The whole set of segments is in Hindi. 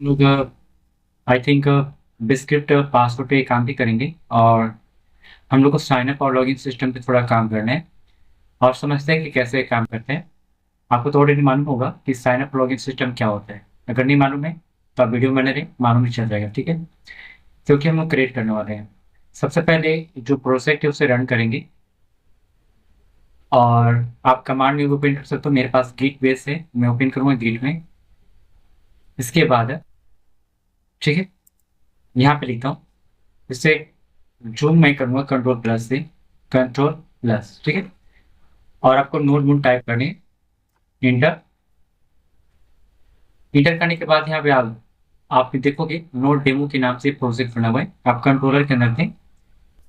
लोग आई थिंक बिस्किट पासवर्ड पे काम भी करेंगे और हम लोग को साइन अप और लॉगिन सिस्टम पे थोड़ा काम करना है और समझते हैं कि कैसे काम करते हैं। आपको तो ऑलरेडी मालूम होगा कि साइन अप लॉगिन सिस्टम क्या होता है। अगर नहीं मालूम है तो आप वीडियो बने रहे, मालूम ही चल जाएगा, ठीक है। क्योंकि हम लोग क्रिएट करने वाले हैं। सबसे पहले जो प्रोजेक्ट है उसे रन करेंगे और आप कमांड में ओपन कर सकते हो। मेरे पास गिट बेस है, मैं ओपन करूँगा गिट में। इसके बाद ठीक है, यहाँ पे लिखता हूँ। इससे जूम मैं करूँगा कंट्रोल प्लस से, कंट्रोल प्लस, ठीक है। और आपको नोट बुक टाइप करनी है, इंटर। इंटर करने के बाद यहाँ पे आप देखोगे नोट डेमो के नाम से प्रोजेक्ट बना हुआ है। आप कंट्रोलर के अंदर थे,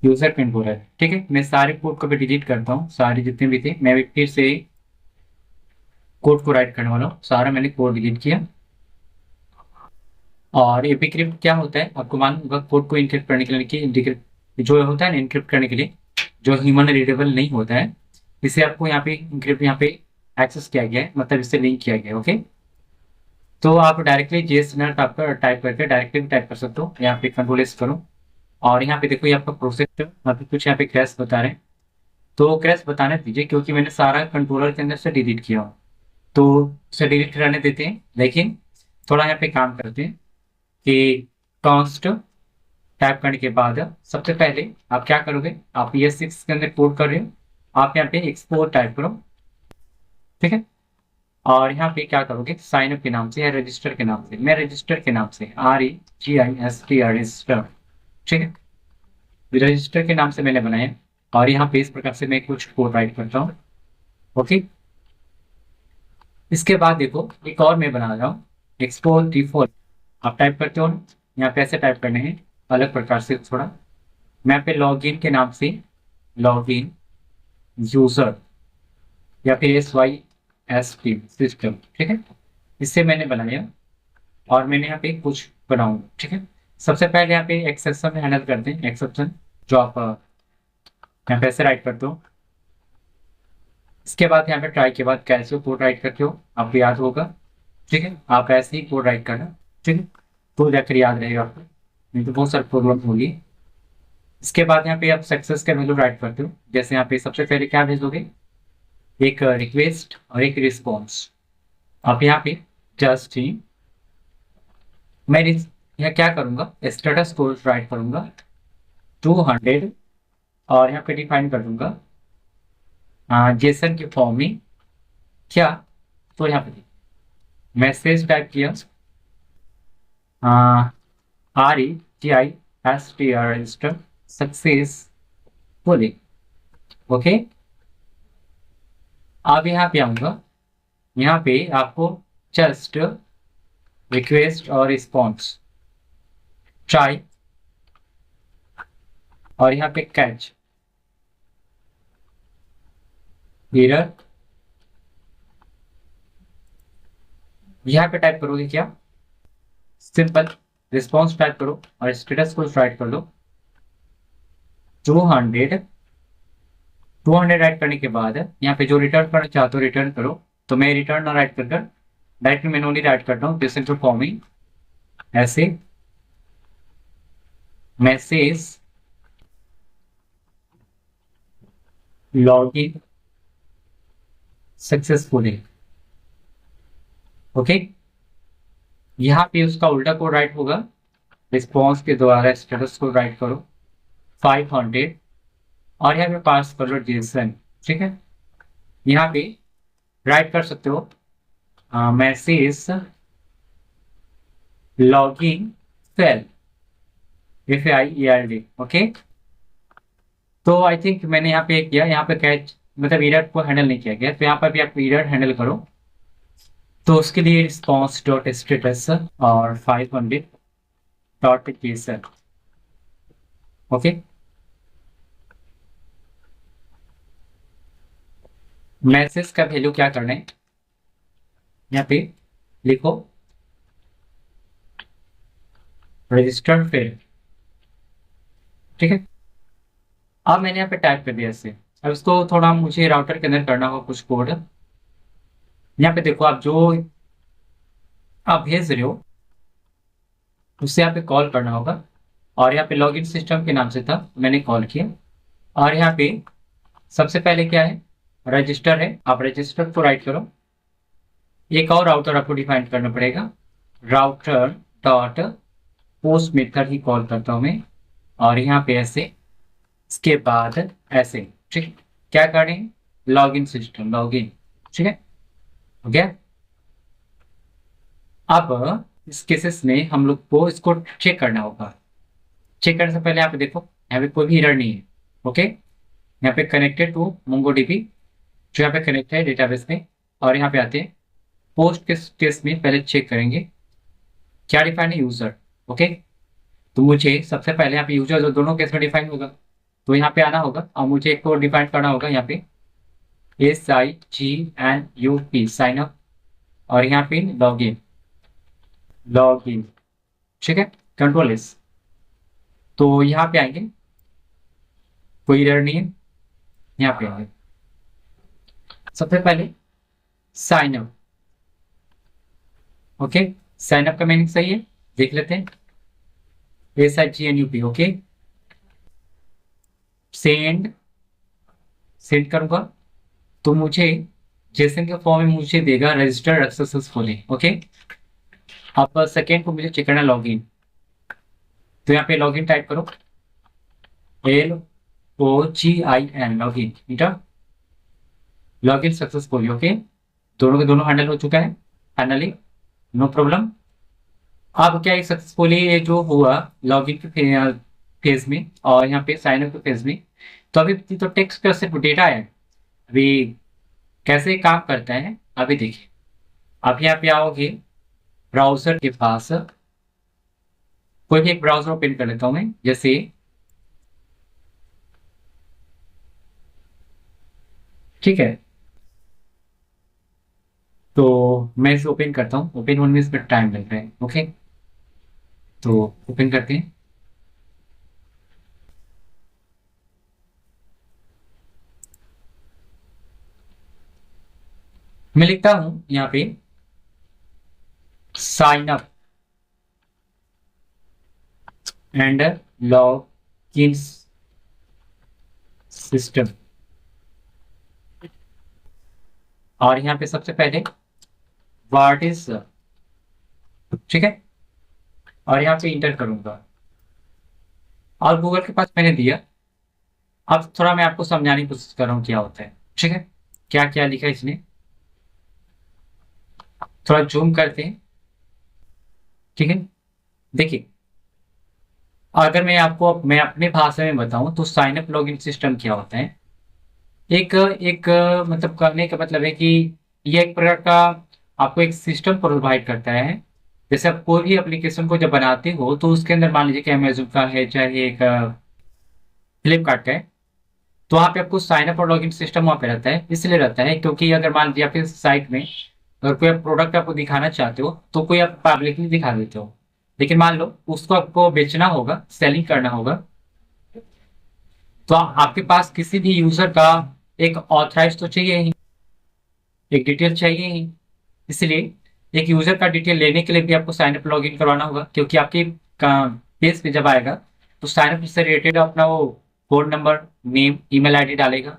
यूजर कंट्रोलर, ठीक है। मैं सारे कोड को भी डिलीट करता हूँ, सारे जितने भी थे। मैं भी फिर से कोड को राइट करने वाला हूँ, सारा मैंने कोड डिलीट किया। और एपीक्रिप्ट क्या होता है आपको मालूम होगा, कोड को इनक्रिप्ट करने के लिए जो होता है ना, इनक्रिप्ट करने के लिए जो ह्यूमन रीडेबल नहीं होता है, इसे आपको यहाँ पे इनक्रिप्ट यहाँ पे एक्सेस किया गया है, मतलब इससे लिंक किया गया है। ओके, तो आप डायरेक्टली जेएसएनआर आपका टाइप करके डायरेक्टली भी टाइप कर सकते हो। यहाँ पे कंट्रोल एस करो और यहाँ पे देखो ये आपका प्रोसेस अभी कुछ यहाँ पे क्रैश बता रहे हैं। तो क्रैश बताने दीजिए क्योंकि मैंने सारा कंट्रोलर के अंदर से डिलीट किया हो, तो उसे डिलीट कराने देते हैं। लेकिन थोड़ा यहाँ पे काम करते हैं कि कॉन्स्ट टाइप करने के बाद सबसे पहले आप क्या करोगे, आप ये सिक्स के अंदर कोड कर रहे हो, आप यहाँ पे एक्सपोर्ट टाइप करो, ठीक है। और यहाँ पे क्या करोगे, साइन अप के नाम से या रजिस्टर के नाम से, मैं रजिस्टर के नाम से REGISTR रजिस्टर, ठीक है। रजिस्टर के नाम से मैंने बनाया और यहाँ पे इस प्रकार से मैं कुछ कोड राइट करता हूँ। ओके, इसके बाद देखो एक और मैं बना रहा हूँ, एक्सपोर्ट डिफॉल्ट। आप टाइप करते हो ना, यहाँ पे ऐसे टाइप करने हैं अलग प्रकार से थोड़ा। मैं यहाँ पे लॉगिन के नाम से लॉगिन यूजर या फिर SYST सिस्टम, ठीक है। इससे मैंने बनाया और मैंने यहाँ पे कुछ बनाऊँ, ठीक है। सबसे पहले यहाँ पे एक्सेप्शन हैंडल करते हैं। एक्सेप्शन जो आप यहाँ पे ऐसे राइट करते हो। इसके बाद यहाँ पे ट्राई के बाद कैसे कोड राइट करते हो आपको याद होगा, ठीक है। आप ऐसे ही कोड राइट करना, ठीक है, तो जाकर याद रहेगा आपको, नहीं तो बहुत सारी प्रॉब्लम होगी। इसके बाद यहाँ पे आप सक्सेस का वैल्यू राइट करते हो। जैसे यहाँ पे सबसे पहले क्या भेजोगे, एक रिक्वेस्ट और एक रिस्पॉन्स। आप यहाँ पे जस्ट ही मैं यहाँ क्या करूँगा, स्टेटस कोड राइट करूँगा 200 और यहाँ पे डिफाइन कर दूंगा जेसन के फॉर्म में क्या। तो यहाँ पे मैसेज टाइप किया, REGISTR सक्सेसफुली। ओके, अब यहाँ पे आऊंगा, यहाँ पे आपको जस्ट रिक्वेस्ट और रिस्पॉन्स ट्राई और यहाँ पे कैच एरर, यहाँ पे टाइप करोगे क्या, सिंपल रिस्पॉन्स टाइप करो और स्टेटस को राइट कर लो 200। 200 राइट करने के बाद यहाँ पे जो रिटर्न करना चाहते हो रिटर्न करो। तो मैं रिटर्न ना राइट कर डायरेक्टली मैनुअली राइट करता हूँ, जैसे जो फॉर्मिंग ऐसे मैसेज लॉगिन सक्सेसफुली। ओके, यहाँ पे उसका उल्टा कोड राइट होगा, रिस्पॉन्स के द्वारा स्टेटस को राइट करो 500 और यहाँ पे पास कर लो जेसन, ठीक है। यहाँ पे राइट कर सकते हो message login fail, FAILD। Okay, तो आई थिंक मैंने यहाँ पे किया, यहाँ पे कैच मतलब एरर को हैंडल नहीं किया गया, तो यहाँ पर भी आप एरर हैंडल करो। तो उसके लिए रिस्पॉन्स डॉट स्टेटस और 500 डॉट जेसन। ओके, मैसेज का वैल्यू क्या करना है, यहाँ पे लिखो रजिस्टर्ड फेल, ठीक है। अब मैंने यहाँ पे टाइप कर दिया इसे। अब इसको थोड़ा मुझे राउटर के अंदर करना होगा कुछ कोड। यहाँ पे देखो आप जो आप भेज रहे हो उससे यहाँ पे कॉल करना होगा, और यहाँ पे लॉगिन सिस्टम के नाम से था, मैंने कॉल किया। और यहाँ पे सबसे पहले क्या है, रजिस्टर है, आप रजिस्टर को राइट करो। एक और राउटर आपको डिफाइन करना पड़ेगा, राउटर डॉट पोस्ट मेथड ही कॉल करता हूँ मैं, और यहाँ पे ऐसे, इसके बाद ऐसे, ठीक है। क्या करें, लॉगिन सिस्टम, लॉगिन, ठीक है, हो गया। अब इस केसेस में हम लोग को इसको चेक करना होगा। चेक करने से पहले यहाँ पे देखो, यहाँ पे कोई भी एरर नहीं है, ओके। यहाँ पे कनेक्टेड टू मोंगोडीबी, जो यहाँ पे कनेक्ट है डेटाबेस में। और यहाँ पे आते हैं पोस्ट के केस में, पहले चेक करेंगे क्या डिफाइन है, यूजर, ओके। तो मुझे सबसे पहले यहाँ पे यूजर जो दोनों केस में डिफाइन होगा, तो यहाँ पे आना होगा और मुझे एक को डिफाइन करना होगा, यहाँ पे SIGNUP, साइन अप, और यहाँ पे लॉगिन, लॉगिन, ठीक है, कंट्रोल एस। तो यहाँ पे आएंगे, कोई एरर नहीं है, यहाँ पे आएंगे सबसे पहले sign up, okay. Sign up का मीनिंग सही है, देख लेते हैं, SIGNUP, ओके। सेंड, सेंड करूंगा तो मुझे जेसन के फॉर्म में मुझे देगा रजिस्टर सक्सेसफुली, ओके। अब सेकेंड को मुझे चेक करना लॉगिन, तो यहाँ पे लॉगिन टाइप करो, LOGIN, login, inter, login successfully, okay. दोनों के दोनों हैंडल हो चुका है फाइनली, नो प्रॉब्लम। अब क्या है, सक्सेसफुली ये जो हुआ लॉगिन के फेज में और यहाँ पे साइन अप के फेज में, तो अभी तो टेक्स्ट का सिर्फ डेटा है। अभी कैसे काम करता है अभी देखिए, आप यहाँ पे आओगे ब्राउजर के पास, कोई भी एक ब्राउजर ओपन कर लेता हूं मैं, जैसे ठीक है। तो मैं इसे ओपन करता हूँ, ओपन होने में इसमें टाइम लग रहा है, ओके। तो ओपन करते हैं, मैं लिखता हूं यहाँ पे sign up and log in system, और यहाँ पे सबसे पहले व्हाट इज, ठीक है, और यहाँ पे इंटर करूंगा, और गूगल के पास मैंने दिया। अब थोड़ा मैं आपको समझाने की कोशिश कर रहा हूँ क्या होता है, ठीक है, क्या क्या लिखा है इसने, थोड़ा जूम करते हैं, ठीक है। देखिए, अगर मैं अपने भाषा में बताऊं तो साइन अप लॉगिन सिस्टम क्या होता है, एक एक मतलब करने का मतलब है कि ये एक प्रकार का आपको एक सिस्टम प्रोवाइड करता है। जैसे आप कोई भी एप्लीकेशन को जब बनाते हो तो उसके अंदर मान लीजिए कि अमेजोन का है, चाहे एक फ्लिपकार्ट का है, तो वहाँ पे आपको साइन अप और लॉगिन सिस्टम वहाँ पे रहता है। इसलिए रहता है क्योंकि अगर मान लीजिए आपके साइट में अगर कोई प्रोडक्ट आपको दिखाना चाहते हो तो कोई आप पब्लिकली दिखा देते हो, लेकिन मान लो उसको आपको बेचना होगा, सेलिंग करना होगा, तो आपके पास किसी भी यूजर का एक ऑथराइज तो चाहिए ही, एक डिटेल चाहिए ही। इसलिए एक यूजर का डिटेल लेने के लिए भी आपको साइन अप लॉगिन करवाना होगा, क्योंकि आपके पेज पे जब आएगा तो साइन अप से रिलेटेड अपना वो phone number, name, email ID डालेगा,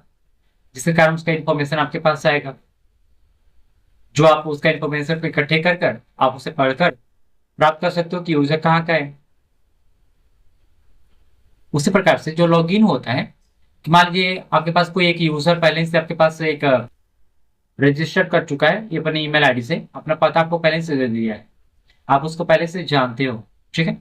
जिसके कारण उसका इन्फॉर्मेशन आपके पास आएगा, जो आप उसका इन्फॉर्मेशन को इकट्ठे कर कर आप उसे पढ़कर प्राप्त कर सकते हो कि यूजर कहाँ का है। उसी प्रकार से जो लॉगिन होता है, कि मान लीजिए आपके पास कोई एक यूजर पहले से आपके पास एक रजिस्टर कर चुका है, ये अपनी ईमेल आईडी से अपना पता आपको पहले से दे दिया है, आप उसको पहले से जानते हो, ठीक है।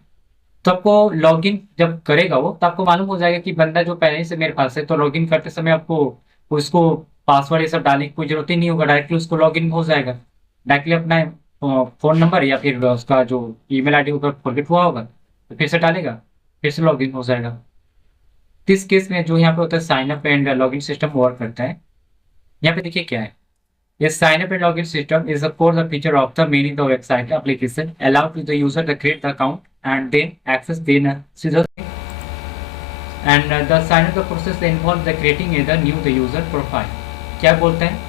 तो आपको लॉगिन जब करेगा वो, तो आपको मालूम हो जाएगा कि बंदा जो पहले से मेरे पास है, तो लॉगिन करते समय आपको उसको पासवर्ड ये सब डालने की कोई जरूरत ही नहीं होगा, डायरेक्टली उसको लॉगिन हो जाएगा, डायरेक्टली अपना फोन नंबर या फिर उसका जो ईमेल आईडी ऊपर फॉरगेट हुआ होगा तो फिर से डालेगा, फिर से लॉगिन हो जाएगा। तो इस केस में जो यहाँ पे होता है sign up and login system work करता है। यहाँ पे देखिए क्या है, Yes, sign up and login system is of course a feature of the main the website application, allow to the user to create the account and then access the user, and the sign up the process involves the creating the new the user profile। क्या बोलते हैं,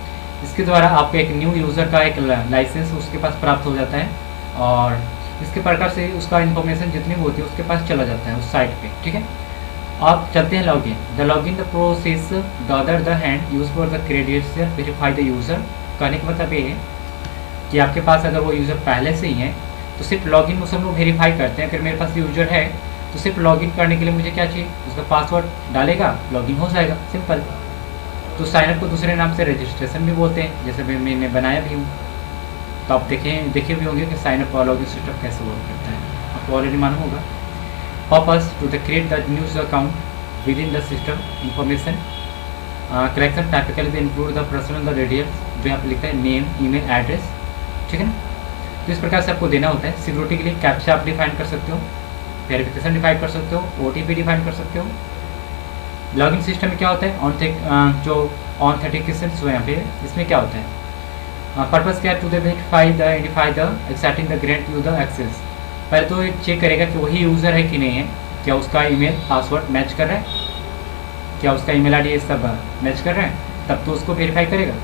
इसके द्वारा आपको एक न्यू यूजर का एक लाइसेंस उसके पास प्राप्त हो जाता है, और इसके प्रकार से उसका इन्फॉर्मेशन जितनी भी होती है उसके पास चला जाता है उस साइट पे, ठीक है। आप चलते हैं login. The login the process the other the hand use for the credential verify the user. कहने का मतलब ये है कि आपके पास अगर वो यूज़र पहले से ही है तो सिर्फ लॉगिन उसे हम लोग वेरीफाई करते हैं। अगर मेरे पास यूज़र है तो सिर्फ लॉगिन करने के लिए मुझे क्या चाहिए, उसका पासवर्ड डालेगा, लॉगिन हो जाएगा, सिंपल। तो साइनअप को दूसरे नाम से रजिस्ट्रेशन भी बोलते हैं, जैसे मैंने बनाया भी हूँ। तो आप देखे भी होंगे कि साइनअप और लॉगिन सिस्टम कैसे वर्क करता है, आपको ऑलरेडी मालूम होगा। Purpose to the create the news account with in the system information collection typically include the personal the details, जो यहाँ पे लिखता है नेम, ईमेल, एड्रेस, ठीक है ना। तो इस प्रकार से आपको देना होता है। सिक्योरिटी के लिए कैप्चा आप डिफाइन कर सकते हो, वेरिफिकेशन डिफाइन कर सकते हो, OTP डिफाइन कर सकते हो। लॉगिन सिस्टम में क्या होता है, जो ऑथेंटिकेशन जो यहाँ पे इसमें क्या होता है, पर्पस क्या है, to the verify the identify the accepting the grant you the access. पहले तो ये चेक करेगा कि वही यूज़र है कि नहीं है, क्या उसका ईमेल पासवर्ड मैच कर रहा है, क्या उसका ईमेल आईडी ये सब मैच कर रहा है, तब तो उसको वेरीफाई करेगा।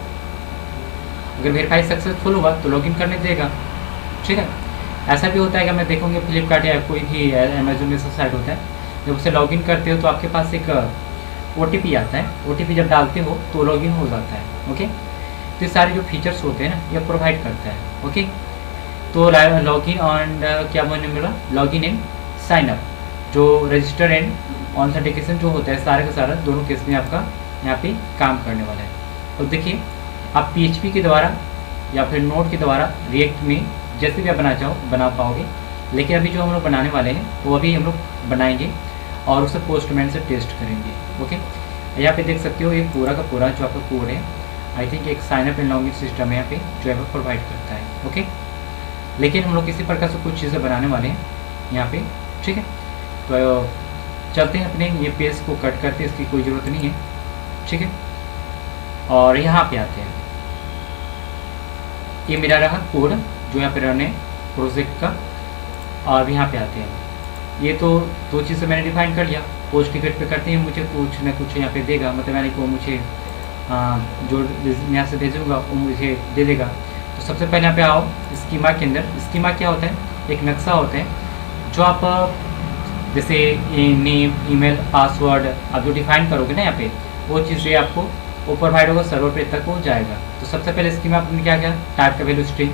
अगर वेरीफाई सक्सेसफुल हुआ तो लॉगिन करने देगा, ठीक है। ऐसा भी होता है कि मैं देखूँगी फ्लिपकार्ट या कोई भी अमेजोन जैसा साइट होता है, जब उसे लॉगिन करते हो तो आपके पास एक OTP आता है। OTP जब डालते हो तो लॉगिन हो जाता है, ओके। तो ये सारे जो फीचर्स होते हैं ना ये प्रोवाइड करता है, ओके। तो लॉगिन एंड क्या बोलने मिला, लॉगिन एंड साइन अप, जो रजिस्टर एंड ऑथेंटिकेशन जो होता है सारे का सारा दोनों केस में आपका यहाँ पे काम करने वाला है। तो देखिए आप PHP के द्वारा या फिर नोड के द्वारा रिएक्ट में जैसे भी आप बना पाओगे, लेकिन अभी जो हम लोग बनाने वाले हैं वो अभी हम लोग बनाएंगे और उसे पोस्टमैन से टेस्ट करेंगे, ओके। यहाँ पे देख सकते हो ये पूरा का पूरा जो आपका कोड है, आई थिंक एक sign up and login system है यहाँ पे जो है प्रोवाइड करता है, ओके। लेकिन हम लोग इसी प्रकार से कुछ चीज़ें बनाने वाले हैं यहाँ पे, ठीक है। तो चलते हैं अपने ये पेज को कट करते, इसकी कोई ज़रूरत नहीं है, ठीक है। और यहाँ पे आते हैं, ये मेरा रहा कोड जो यहाँ पे रन है प्रोजेक्ट का। और यहाँ पे आते हैं, ये तो दो चीज़ें मैंने डिफाइन कर लिया। पोस्ट टिकट पे करते हैं, मुझे कुछ ना कुछ यहाँ पे देगा, मतलब यानी कि वो मुझे जो यहाँ से भेजूँगा वो मुझे दे देगा। तो सबसे पहले यहाँ पे आओ स्कीमा के अंदर। स्कीमा क्या होता है, एक नक्शा होता है जो आप जैसे नेम, ईमेल, पासवर्ड आप जो डिफाइन करोगे ना यहाँ पे, वो चीज़ें आपको वो प्रोवाइड होगा, सर्वर पे तक वो जाएगा। तो सबसे पहले स्कीमा आपने क्या किया, टाइप का वैल्यू स्ट्रिंग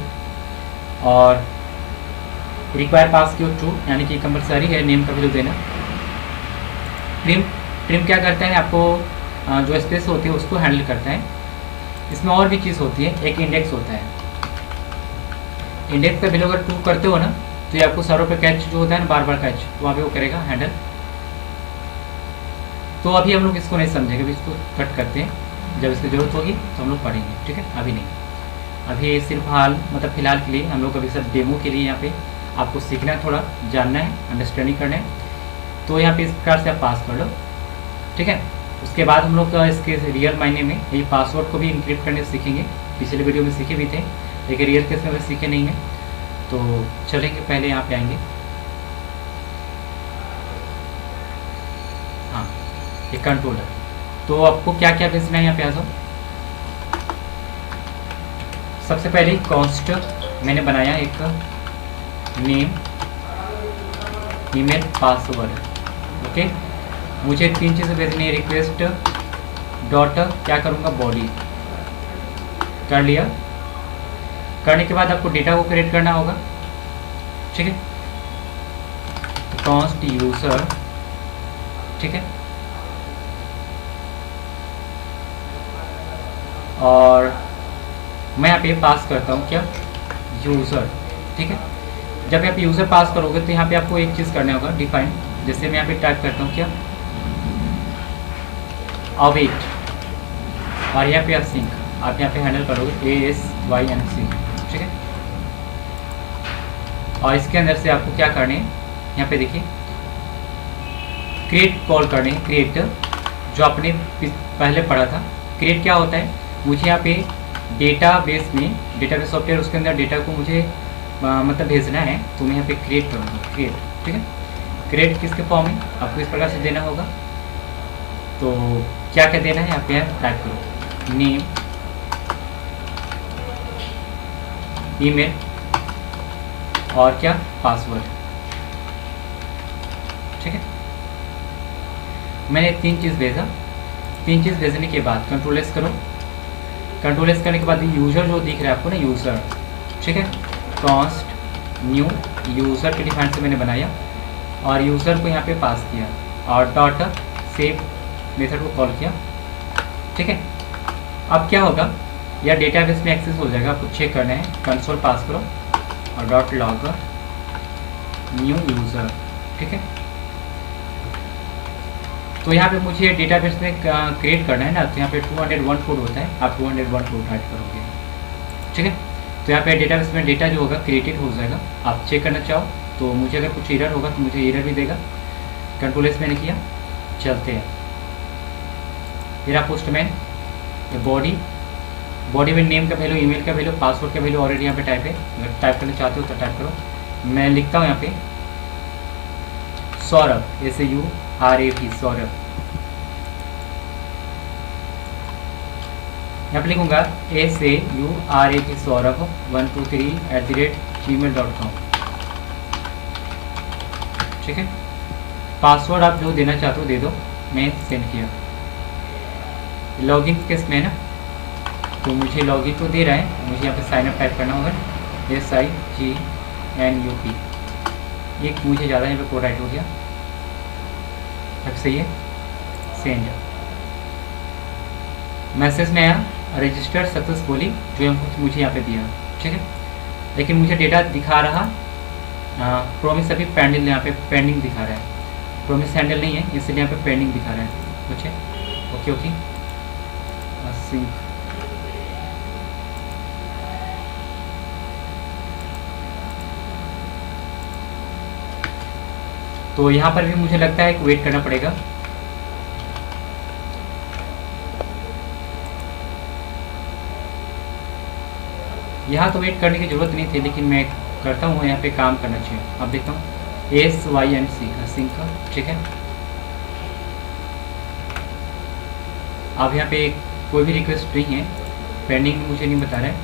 और रिक्वायर पास की ट्रू, यानी कि कंपलसरी है नेम का वैल्यू देना। ट्रिम क्या करता है, आपको जो स्पेस होती है उसको हैंडल करता है। इसमें और भी चीज़ होती है, एक इंडेक्स होता है। इंडेक्स का वैल्यू अगर ट्रू करते हो ना तो ये आपको सर्वर पे कैच जो होता है ना, बार बार कैच, वहाँ पे वो करेगा हैंडल। तो अभी हम लोग इसको नहीं समझेंगे, अभी इसको कट करते हैं, जब इसकी ज़रूरत होगी तो हम लोग पढ़ेंगे, ठीक है। अभी नहीं, अभी सिर्फ फिलहाल के लिए हम लोग अभी सब डेमो के लिए यहाँ पे आपको सीखना है, थोड़ा जानना है, अंडरस्टैंडिंग करना है। तो यहाँ पे इस प्रकार से आप पास कर लो, ठीक है। उसके बाद हम लोग इसके रियल मायने में ये पासवर्ड को भी इंक्रिप्ट करने सीखेंगे। पिछले वीडियो में सीखे भी थे, लेकिन रियल केस में सीखे नहीं है। तो चलेंगे, पहले यहाँ पे आएंगे, हाँ ये कंट्रोलर। तो आपको क्या क्या भेजना है, यहाँ पे आ जाओ। सबसे पहले कॉन्स्ट मैंने बनाया एक नेम, ईमेल, पासवर्ड, ओके। मुझे 3 चीज़ें भेजनी है, रिक्वेस्ट डॉट क्या करूँगा, बॉडी कर लिया। करने के बाद आपको डेटा को क्रिएट करना होगा, ठीक है। कॉन्स्ट यूज़र, ठीक है। और मैं यहाँ पे पास करता हूँ क्या, यूज़र, ठीक है। जब आप यूज़र पास करोगे तो यहाँ पे आपको एक चीज़ करना होगा डिफाइन। जैसे मैं यहाँ पे टाइप करता हूँ क्या, अवेट, और यहाँ पे सिंक, आप यहाँ पे हैंडल करोगे ASYNC, ठीक है। और इसके अंदर से आपको क्या करने हैं, यहाँ पे देखिए क्रिएट कॉल करने हैं। क्रिएट जो आपने पहले पढ़ा था, क्रिएट क्या होता है, मुझे यहाँ पे डेटाबेस में, डेटाबेस सॉफ्टवेयर उसके अंदर डेटा को मुझे मतलब भेजना है, तो मैं यहाँ पे क्रिएट करूँगा, क्रिएट, ठीक है। क्रिएट किसके फॉर्म में आपको इस प्रकार से देना होगा। तो क्या क्या देना है, यहाँ पे टाइप करो, नेम, ईमेल, और क्या, पासवर्ड। ठीक है, मैंने 3 चीज़ भेजा। 3 चीज़ भेजने के बाद कंट्रोल एस करो। कंट्रोल एस करने के बाद यूज़र जो दिख रहा है आपको ना, यूज़र, ठीक है, कॉन्स्ट न्यू यूज़र के डिफाइन से मैंने बनाया और यूज़र को यहाँ पे पास किया और डॉट सेव मेथड को कॉल किया। ठीक है, अब क्या होगा, या डेटाबेस में एक्सेस हो जाएगा। आपको चेक करना है, कंसोल पास करो और डॉट लॉग न्यू यूज़र। ठीक है, तो यहाँ पे मुझे डेटाबेस में क्रिएट करना है ना, तो यहाँ पे 201 कोड होता है, आप 201 कोड टाइप करोगे। ठीक है, तो यहाँ पे डेटाबेस में डेटा जो होगा क्रिएटेड हो जाएगा। आप चेक करना चाहो तो मुझे अगर कुछ एरर होगा तो मुझे एरर भी देगा। कंट्रोल एस मैंने किया, चलते हैं। मेरा पोस्टमैन, बॉडी, बॉडी में नेम का वैल्यू, ईमेल का वैल्यू, पासवर्ड का वैल्यू ऑलरेडी यहाँ पे टाइप है। अगर टाइप करना चाहते हो तो टाइप करो। मैं लिखता हूँ यहाँ पे सौरभ, SAURAB, सौरभ। यहाँ पे लिखूंगा SAURAB सौरभ 123@gmail.com। ठीक है, पासवर्ड आप जो देना चाहते हो दे दो, मैं सेंड किया। लॉगिन केस में है ना, तो मुझे लॉगिन तो दे रहा है, मुझे यहाँ पे साइन अप टाइप करना होगा, SIGNUP। एक मुझे ज़्यादा यहाँ पे कोड राइट हो गया, अब सही है। सेंड मैसेज में आया रजिस्टर्ड सक्सेसफुली, जो मुझे यहाँ पे दिया। ठीक है, लेकिन मुझे डेटा दिखा रहा प्रोमिस अभी पेंडिंग, यहाँ पे पेंडिंग दिखा रहा है। प्रोमिस हैंडल नहीं है, इसलिए यहाँ पे पेंडिंग दिखा रहा है। कुछ है, ओके सिंक। तो यहाँ पर भी मुझे लगता है कि वेट करना पड़ेगा। यहाँ तो वेट करने की ज़रूरत नहीं थी, लेकिन मैं करता हूँ, यहाँ पे काम करना चाहिए। अब देखता हूँ SYNC सिंक। ठीक है, अब यहाँ पे कोई भी रिक्वेस्ट नहीं है, पेंडिंग मुझे नहीं बता रहा है,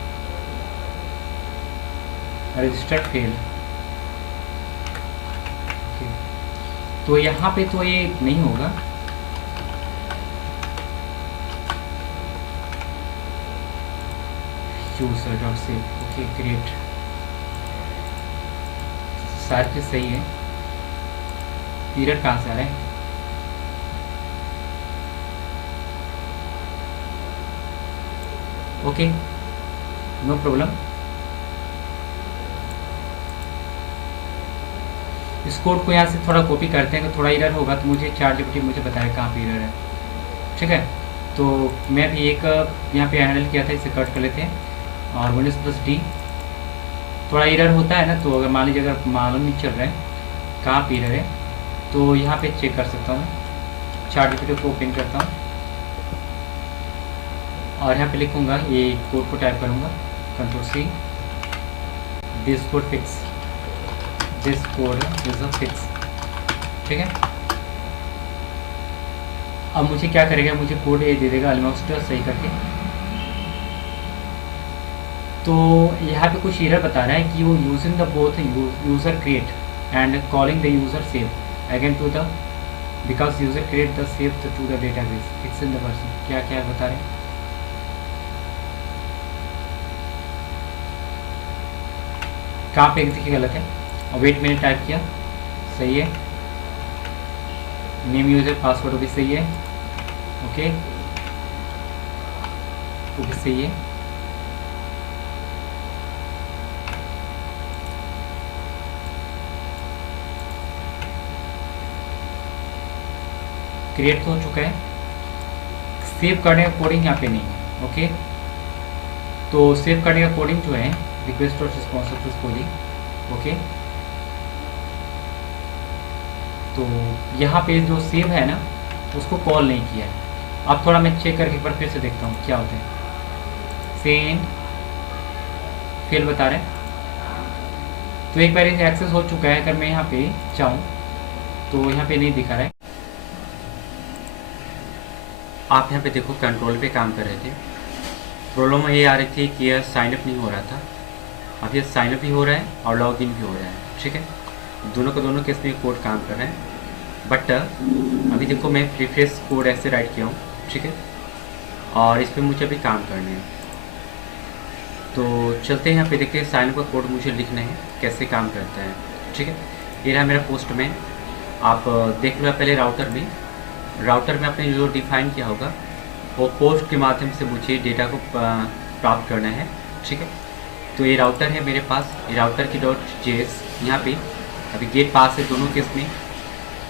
रजिस्टर्ड फेल। तो यहाँ पे तो ये नहीं होगा। User dot save, okay great, सारी चीज़ सही है। पीरियड कहाँ से आ रहा है, ओके नो प्रॉब्लम। इस कोड को यहाँ से थोड़ा कॉपी करते हैं, तो थोड़ा एरर होगा तो मुझे ChatGPT मुझे बताएगा कहाँ पे एरर है। ठीक है, तो मैं भी एक यहाँ पे हैंडल किया था, इसे कट कर लेते हैं। और Windows+D थोड़ा एरर होता है ना, तो अगर मान लीजिए अगर मालूम नहीं चल रहा है कहाँ पे एरर है, तो यहाँ पे चेक कर सकता हूँ। ChatGPT को ओपन करता हूँ और यहाँ पे लिखूँगा, ये कोड को टाइप करूँगा, Ctrl+C, this code fix, this code is a fix. ठीक है, अब मुझे क्या करेगा, मुझे कोड ये दे देगा ऑलमोस्ट सही करके। तो यहाँ पे कुछ एरर बता रहा है कि वो using the both user create and calling the user save again to the, because user create the save to the database it's in the version. क्या क्या बता रहे हैं, कहाँ पे देखिए गलत है। और वेट मैंने टाइप किया, सही है। नेम यूज़र पासवर्ड भी सही है, ओके वो भी सही है। क्रिएट तो हो चुका है, सेव करने का कोडिंग यहाँ पे नहीं है। ओके, तो सेव करने का कोडिंग जो है रिक्वेस्ट और रिस्पॉन्स सक्सेसफुली, ओके। तो यहाँ पे जो सेव है ना, उसको कॉल नहीं किया है। अब थोड़ा मैं चेक करके एक बार फिर से देखता हूँ क्या होता है। सेंड फेल बता रहे हैं, तो एक बार एक्सेस हो चुका है। अगर मैं यहाँ पे चाहूँ तो यहाँ पे नहीं दिखा रहा है। आप यहाँ पे देखो, कंट्रोल पे काम कर रहे थे, प्रॉब्लम ये आ रही थी कि यह साइन अप नहीं हो रहा था। अब ये साइन अप भी हो रहा है और लॉग इन भी हो रहा है, ठीक है। दोनों का दोनों केस में कोड काम कर रहे हैं। बट अभी देखो मैं रिफ्रेश कोड ऐसे राइट किया हूँ, ठीक है, और इस पर मुझे अभी काम करने हैं। तो चलते हैं यहाँ पे देखते हैं साइन अप का कोड मुझे लिखना है कैसे काम करता है, ठीक है। ये रहा मेरा पोस्ट में, आप देख लो पहले राउटर में आपने जो डिफाइन किया होगा वो पोस्ट के माध्यम से मुझे डेटा को प्राप्त करना है, ठीक है। तो ये राउटर है मेरे पास, ये राउटर की .js यहाँ पे अभी गेट पास है दोनों केस में।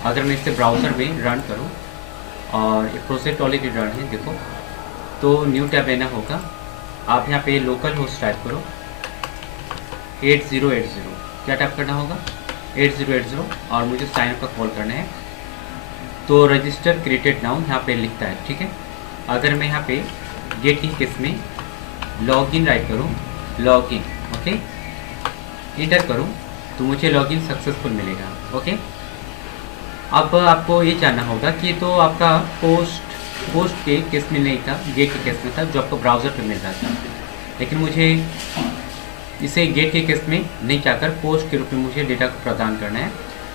अगर मैं इसे ब्राउज़र में रन करूँ और ये प्रोजेक्ट ऑलरेडी रन है देखो, तो न्यू टैब लेना होगा। आप यहाँ पे लोकल होस्ट टाइप करो 8080, क्या टाइप करना होगा 8080, और मुझे साइन अप का कॉल करना है। तो रजिस्टर क्रिएटेड नाउ यहाँ पे लिखता है, ठीक है। अगर मैं यहाँ पे गेट की केस में लॉगिन राइट करूँ, लॉगिन ओके, इंटर करूँ तो मुझे लॉगिन सक्सेसफुल मिलेगा, ओके। अब आपको ये जानना होगा कि तो आपका पोस्ट के केस में नहीं था, गेट के केस में था, जो आपको ब्राउज़र पे मिल रहा था। लेकिन मुझे इसे गेट के केस में नहीं चाहकर पोस्ट के रूप में मुझे डेटा को प्रदान करना है,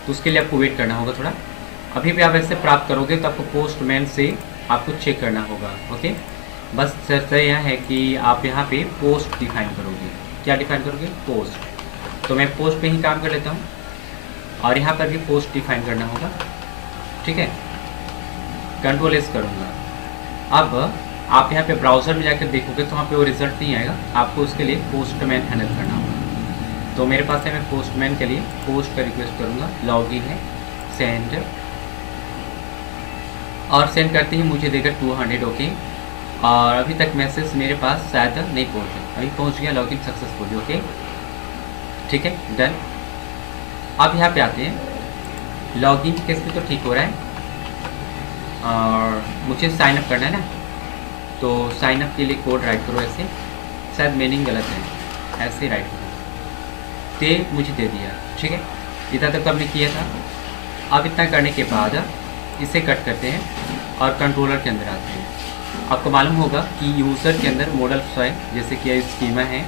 तो उसके लिए आपको वेट करना होगा थोड़ा। अभी भी आप ऐसे प्राप्त करोगे तो आपको पोस्टमैन से आपको चेक करना होगा, ओके। बस चर्चा यह है कि आप यहाँ पे पोस्ट डिफाइन करोगे। क्या डिफाइन करोगे, पोस्ट। तो मैं पोस्ट पे ही काम कर लेता हूँ और यहाँ पर भी पोस्ट डिफाइन करना होगा, ठीक है। कंट्रोल एस करूँगा। अब आप यहाँ पे ब्राउज़र में जाकर देखोगे तो वहाँ पे वो रिजल्ट नहीं आएगा, आपको उसके लिए पोस्टमैन हैंडल करना होगा। तो मेरे पास है, मैं पोस्टमैन के लिए पोस्ट का रिक्वेस्ट करूँगा, लॉगिन है, सेंड, और सेंड करते ही मुझे देगा 200, ओके। और अभी तक मैसेज मेरे पास शायद नहीं पहुँचा, अभी पहुँच गया, लॉगिन सक्सेसफुल, ओके, ठीक है, डन। अब यहाँ पे आते हैं, लॉगिन केस में तो ठीक हो रहा है और मुझे साइन अप करना है ना, तो साइन अप के लिए कोड राइट करो ऐसे, शायद मीनिंग गलत है, ऐसे राइट करो। ते मुझे दे दिया, ठीक है, इतना तक तो हमने किया था। अब इतना करने के बाद इसे कट करते हैं और कंट्रोलर के अंदर आते हैं। आपको मालूम होगा कि यूज़र के अंदर मॉडल्स है, जैसे कि स्कीमा है,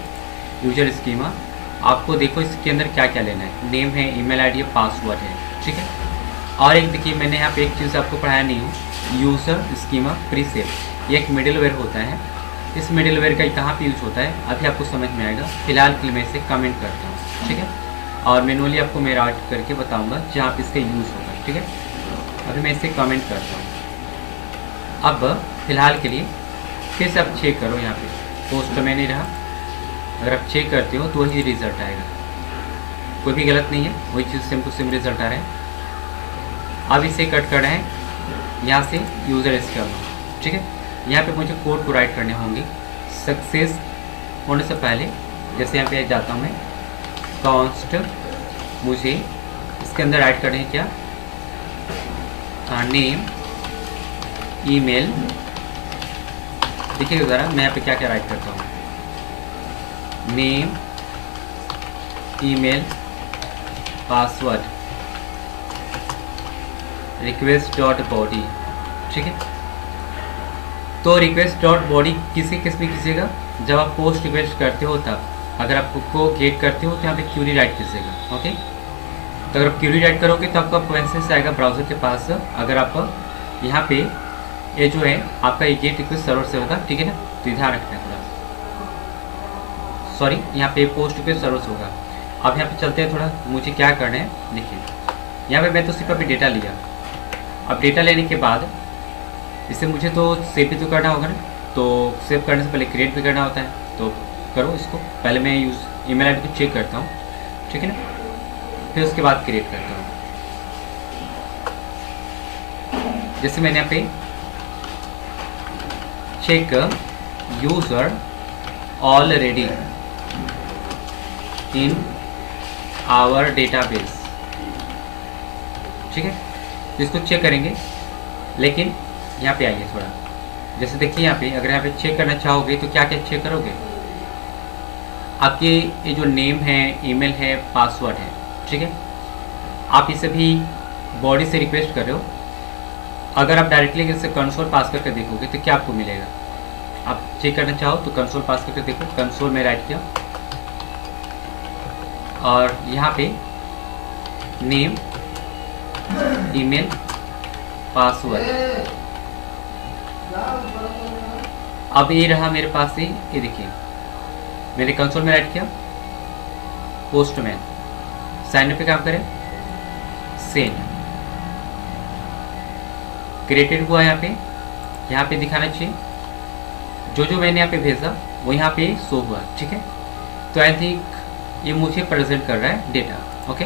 यूजर स्कीमा। आपको देखो इसके अंदर क्या क्या लेना है, नेम है, ईमेल आईडी है, पासवर्ड है, ठीक है। और एक देखिए मैंने यहाँ पे एक चीज़ आपको पढ़ाया नहीं हूँ, यूज़र स्कीमा प्रीसेट, ये एक मिडिलवेयर होता है। इस मिडिलवेयर का कहाँ पे यूज होता है अभी आपको समझ में आएगा, फिलहाल के लिए मैं इसे कमेंट करता हूँ, ठीक है। और मैनुअली आपको मैं राइट करके बताऊँगा जहाँ पे इसका यूज़ होगा, ठीक है। अभी मैं इसे कमेंट करता हूँ। अब फिलहाल के लिए फिर से आप चेक करो, यहाँ पे पोस्ट में नहीं रहा, अगर आप चेक करते हो तो वही रिज़ल्ट आएगा, कोई भी गलत नहीं है, वही चीज़ सेम टू सेम रिज़ल्ट आ रहा है। अब इसे कट करना है, यहाँ से यूज़र स्कीमा, ठीक है। यहाँ पे मुझे कोड को राइट करने होंगे सक्सेस होने से पहले। जैसे यहाँ पे जाता हूँ मैं, कॉन्स्ट, मुझे इसके अंदर राइट करने हैं क्या, नेम, ईमेल। देखिए ज़रा मैं यहाँ पे क्या क्या राइट करता हूँ, name, email, password, request dot body, ठीक है। तो रिक्वेस्ट डॉट बॉडी किसी किस में कीजिएगा, जब आप पोस्ट रिक्वेस्ट करते हो तब। अगर आपको गेट करते हो तो यहाँ पे क्यूरी राइट कीजिएगा, ओके। तो अगर आप क्यूरी राइट करोगे तो आपका मैसेज आएगा ब्राउज़र के पास। अगर आप यहाँ पे ये जो है आपका ये गेट रिक्वेस्ट सर्वर से होगा, ठीक है ना, तो ध्यान रखना है थोड़ा, सॉरी यहाँ पे पोस्ट रिक्वेस्ट सर्वर से होगा। अब यहाँ पे चलते हैं थोड़ा, मुझे क्या करना है देखिए, यहाँ पे मैं तो सिर्फ अभी डेटा लिया। अब डेटा लेने के बाद इसे मुझे तो सेव भी तो करना होगा ना, तो सेव करने से पहले क्रिएट भी करना होता है, तो करो इसको। पहले मैं ईमेल आईडी को चेक करता हूँ, ठीक है ना, फिर उसके बाद क्रिएट करता हूँ। जैसे मैंने यहाँ पे check user already in our database, ठीक है, तो इसको चेक करेंगे। लेकिन यहाँ पे आइए थोड़ा, जैसे देखिए यहाँ पे अगर यहाँ पे चेक करना चाहोगे तो क्या क्या चेक करोगे, आपके ये जो नेम है, ईमेल है, पासवर्ड है, ठीक है। आप इसे भी बॉडी से रिक्वेस्ट कर रहे हो। अगर आप डायरेक्टली इसे कंसोल पास करके देखोगे तो क्या आपको मिलेगा, आप चेक करना चाहो तो कंसोल पास करके देखो। कंसोल में राइट किया, और यहाँ पे नेम, ईमेल, पासवर्ड। अब ये रहा मेरे पास से, ये देखिए मैंने कंसोल में राइट किया पोस्टमैन, साइन पे काम करें, सेंड, क्रिएटेड हुआ। यहाँ पे दिखाना चाहिए जो मैंने यहाँ पे भेजा वो यहाँ पे शो हुआ, ठीक है। तो आई थिंक ये मुझे प्रेजेंट कर रहा है डेटा, ओके।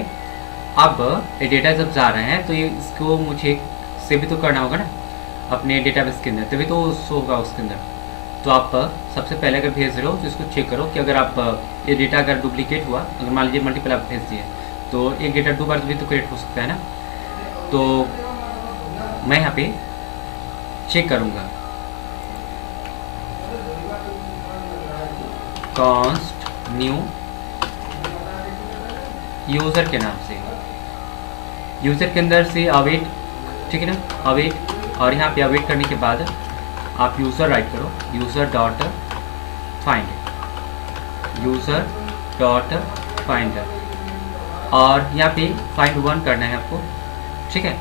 अब ये डेटा जब जा रहे हैं तो ये इसको मुझे सेव भी तो करना होगा ना अपने डेटाबेस के अंदर, तभी तो शो होगा उसके अंदर। तो आप सबसे पहले अगर भेज रहे हो तो इसको चेक करो कि अगर आप ये डेटा अगर डुप्लीकेट हुआ, अगर मान लीजिए मल्टीपल आप भेज दिए तो एक डेटा 2 बार भी तो क्रिएट हो सकता है ना। तो मैं यहाँ पे चेक करूँगा कॉन्स्ट न्यू यूज़र के नाम से, यूज़र के अंदर से अवेट, ठीक है ना, अवेट। और यहाँ पे अवेट करने के बाद आप यूज़र राइट करो, user dot find, user dot find, और यहाँ पे फाइंड 1 करना है आपको, ठीक है।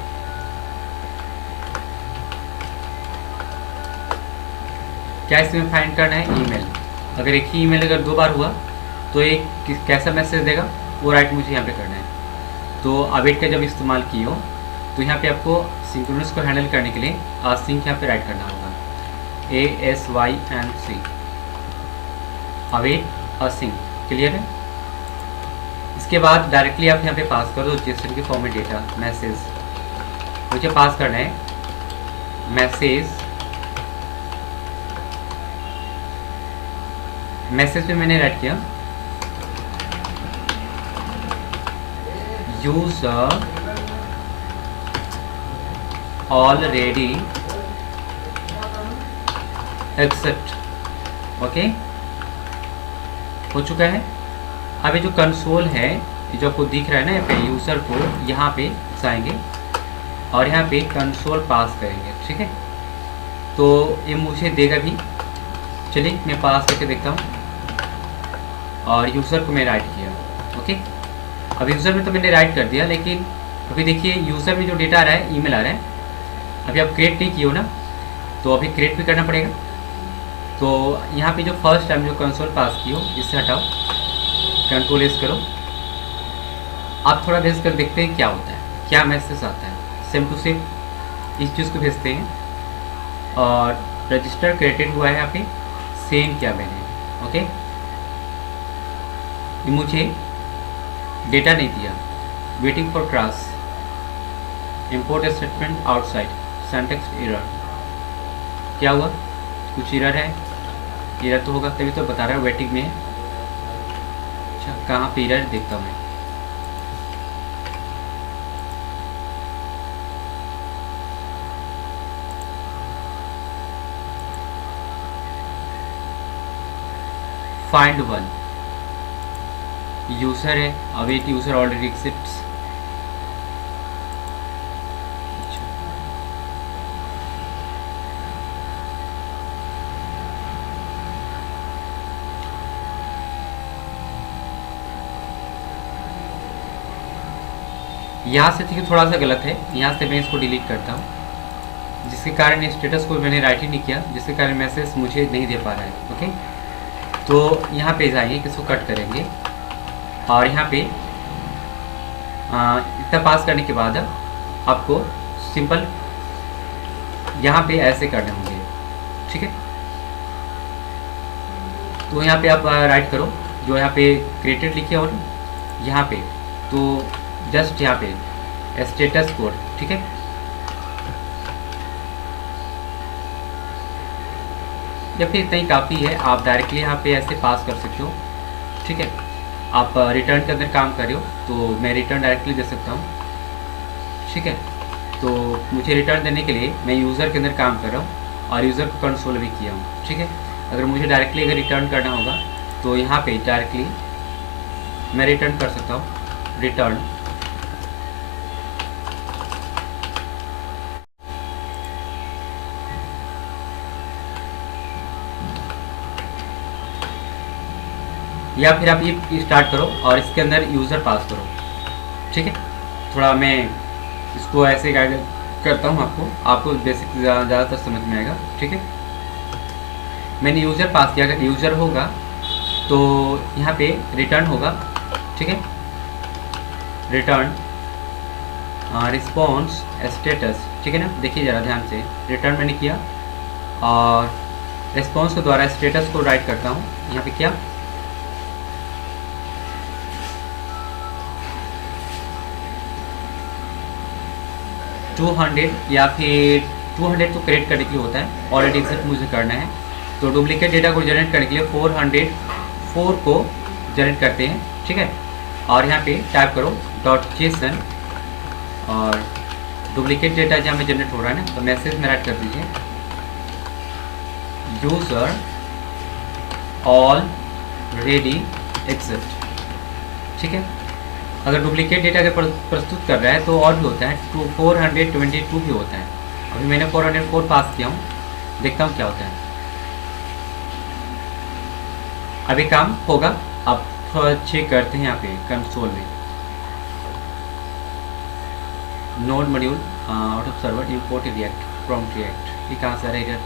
क्या इसमें फाइंड करना है? ईमेल। अगर एक ही ईमेल अगर 2 बार हुआ तो एक कैसा मैसेज देगा वो राइट मुझे यहाँ पे करना है। तो अवेट का जब इस्तेमाल किए हो तो यहाँ पे आपको सिंक्रोनस को हैंडल करने के लिए असिंक यहाँ पे राइट करना होगा, ASYNC, अवेट असिंक, क्लियर है। इसके बाद डायरेक्टली आप यहाँ पे पास कर दो जेसन के फॉर्म में डेटा मैसेज, मुझे पास करना है मैसेज। मैसेज में मैंने राइट किया यूजर ऑलरेडी एक्सेप्ट, ओके, हो चुका है। अब ये जो कंसोल है, ये जो आपको दिख रहा है ना यहाँ पे, यूज़र को यहाँ पे जाएंगे और यहाँ पे कंसोल पास करेंगे, ठीक है। तो ये मुझे देगा भी, चलिए मैं पास करके देखता हूँ। और यूज़र को मैं राइट किया, ओके। अब यूज़र में तो मैंने राइट कर दिया, लेकिन अभी देखिए यूज़र में जो डेटा आ रहा है, ईमेल आ रहा है, अभी आप क्रिएट नहीं किए हो ना, तो अभी क्रिएट भी करना पड़ेगा। तो यहाँ पे जो फर्स्ट टाइम जो कंसोल पास की हो इससे हटाओ, कंट्रोल एस करो, आप थोड़ा भेज कर देखते हैं क्या होता है, क्या मैसेज आता है। सेम टू सेम इस चीज़ को भेजते हैं और रजिस्टर क्रिएटेड हुआ है यहाँ पे, सेम किया मैंने, ओके। मुझे डेटा नहीं दिया, waiting for cross, import statement outside, syntax error. क्या हुआ? कुछ एरर है, एरर तो होगा तभी तो बता रहा है वेटिंग में। अच्छा, कहाँ पे एरर देखता हूँ मैं। फाइंड 1 यूज़र है, अवेट यूज़र ऑलरेडी एक्सेप्ट्स। यहाँ से देखिए थोड़ा सा गलत है, यहाँ से मैं इसको डिलीट करता हूँ, जिसके कारण स्टेटस को मैंने राइट ही नहीं किया, जिसके कारण मैसेज मुझे नहीं दे पा रहा है, ओके। तो यहाँ पे जाएंगे, किसको कट करेंगे और यहाँ पे इतना पास करने के बाद आपको सिंपल यहाँ पे ऐसे करने होंगे, ठीक है। तो यहाँ पे आप राइट करो, जो यहाँ पे क्रिएटेड लिखे हो ना यहाँ पे, तो जस्ट यहाँ पे स्टेटस कोड, ठीक है। या फिर इतना ही काफ़ी है, आप डायरेक्टली यहाँ पे ऐसे पास कर सकते हो, ठीक है। आप रिटर्न के अंदर काम कर रहे हो तो मैं रिटर्न डायरेक्टली दे सकता हूँ, ठीक है। तो मुझे रिटर्न देने के लिए मैं यूज़र के अंदर काम कर रहा हूँ और यूज़र को कंसोल भी किया हूँ, ठीक है। अगर मुझे डायरेक्टली अगर रिटर्न करना होगा तो यहाँ पे डायरेक्टली मैं रिटर्न कर सकता हूँ, रिटर्न। या फिर आप ये स्टार्ट करो और इसके अंदर यूज़र पास करो। ठीक है, थोड़ा मैं इसको ऐसे गाइड करता हूँ आपको बेसिक ज़्यादातर समझ में आएगा। ठीक है, मैंने यूज़र पास किया, अगर यूज़र होगा तो यहाँ पे रिटर्न होगा। ठीक है, रिटर्न रिस्पॉन्स स्टेटस। ठीक है ना, देखिए ज़रा ध्यान से, रिटर्न मैंने किया और रिस्पॉन्स के द्वारा स्टेटस को राइट करता हूँ। यहाँ पे क्या 200 या फिर 200 तो क्रिएट करने के लिए होता है, ऑलरेडी एग्जिट मुझे करना है, तो डुप्लीकेट डेटा को जनरेट करने के लिए 404 को जनरेट करते हैं। ठीक है, और यहाँ पे टाइप करो .json और डुप्लीकेट डेटा जहाँ में जनरेट हो रहा है ना, तो मैसेज में राइट कर दीजिए यूज़र ऑलरेडी एग्जिट। ठीक है, अगर डुप्लीकेट डेटा के प्रस्तुत कर रहा है तो और भी होता है, 422 भी होता है। अभी मैंने 404 पास किया हूँ, देखता हूँ क्या होता है। अभी काम होगा, अब थोड़ा चेक करते हैं यहाँ पे कंसोल में। Node module out of server import react from react, ये कहाँ से आ रहा है इधर?